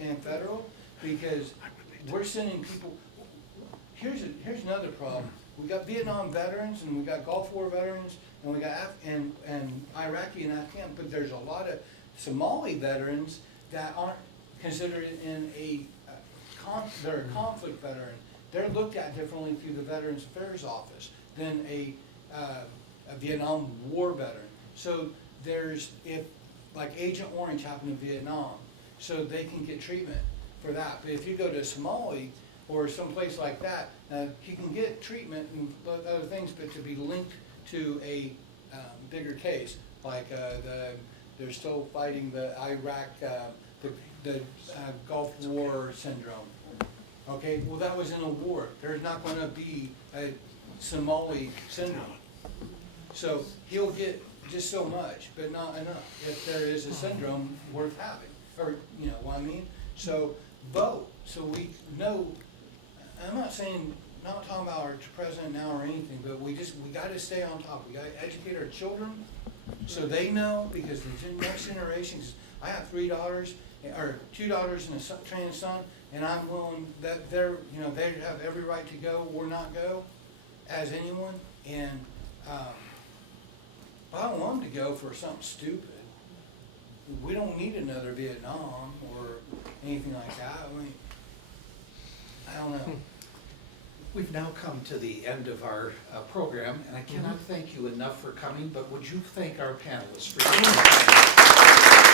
and federal, because we're sending people. Here's another problem. We got Vietnam veterans, and we got Gulf War veterans, and we got and Iraqi and Afghan, but there's a lot of Somali veterans that aren't considered in they're a conflict veteran. They're looked at differently through the Veterans Affairs Office than a Vietnam War veteran. So if like Agent Orange happened in Vietnam, so they can get treatment for that. But if you go to Somali or someplace like that, he can get treatment and other things, but to be linked to a bigger case, like they're still fighting the Iraq, the Gulf War syndrome. Okay, well that was in a war. There's not going to be a Somali syndrome. So he'll get just so much, but not enough if there is a syndrome worth having, or you know what I mean? So vote, so we know. I'm not talking about our president now or anything, but we got to stay on top. We got to educate our children so they know, because the next generations. I have 3 daughters or 2 daughters and a training son, and I'm willing that they have every right to go or not go, as anyone, and I don't want them to go for something stupid. We don't need another Vietnam or anything like that. I mean, I don't know. We've now come to the end of our program, and I cannot thank you enough for coming, but would you thank our panelists for being here?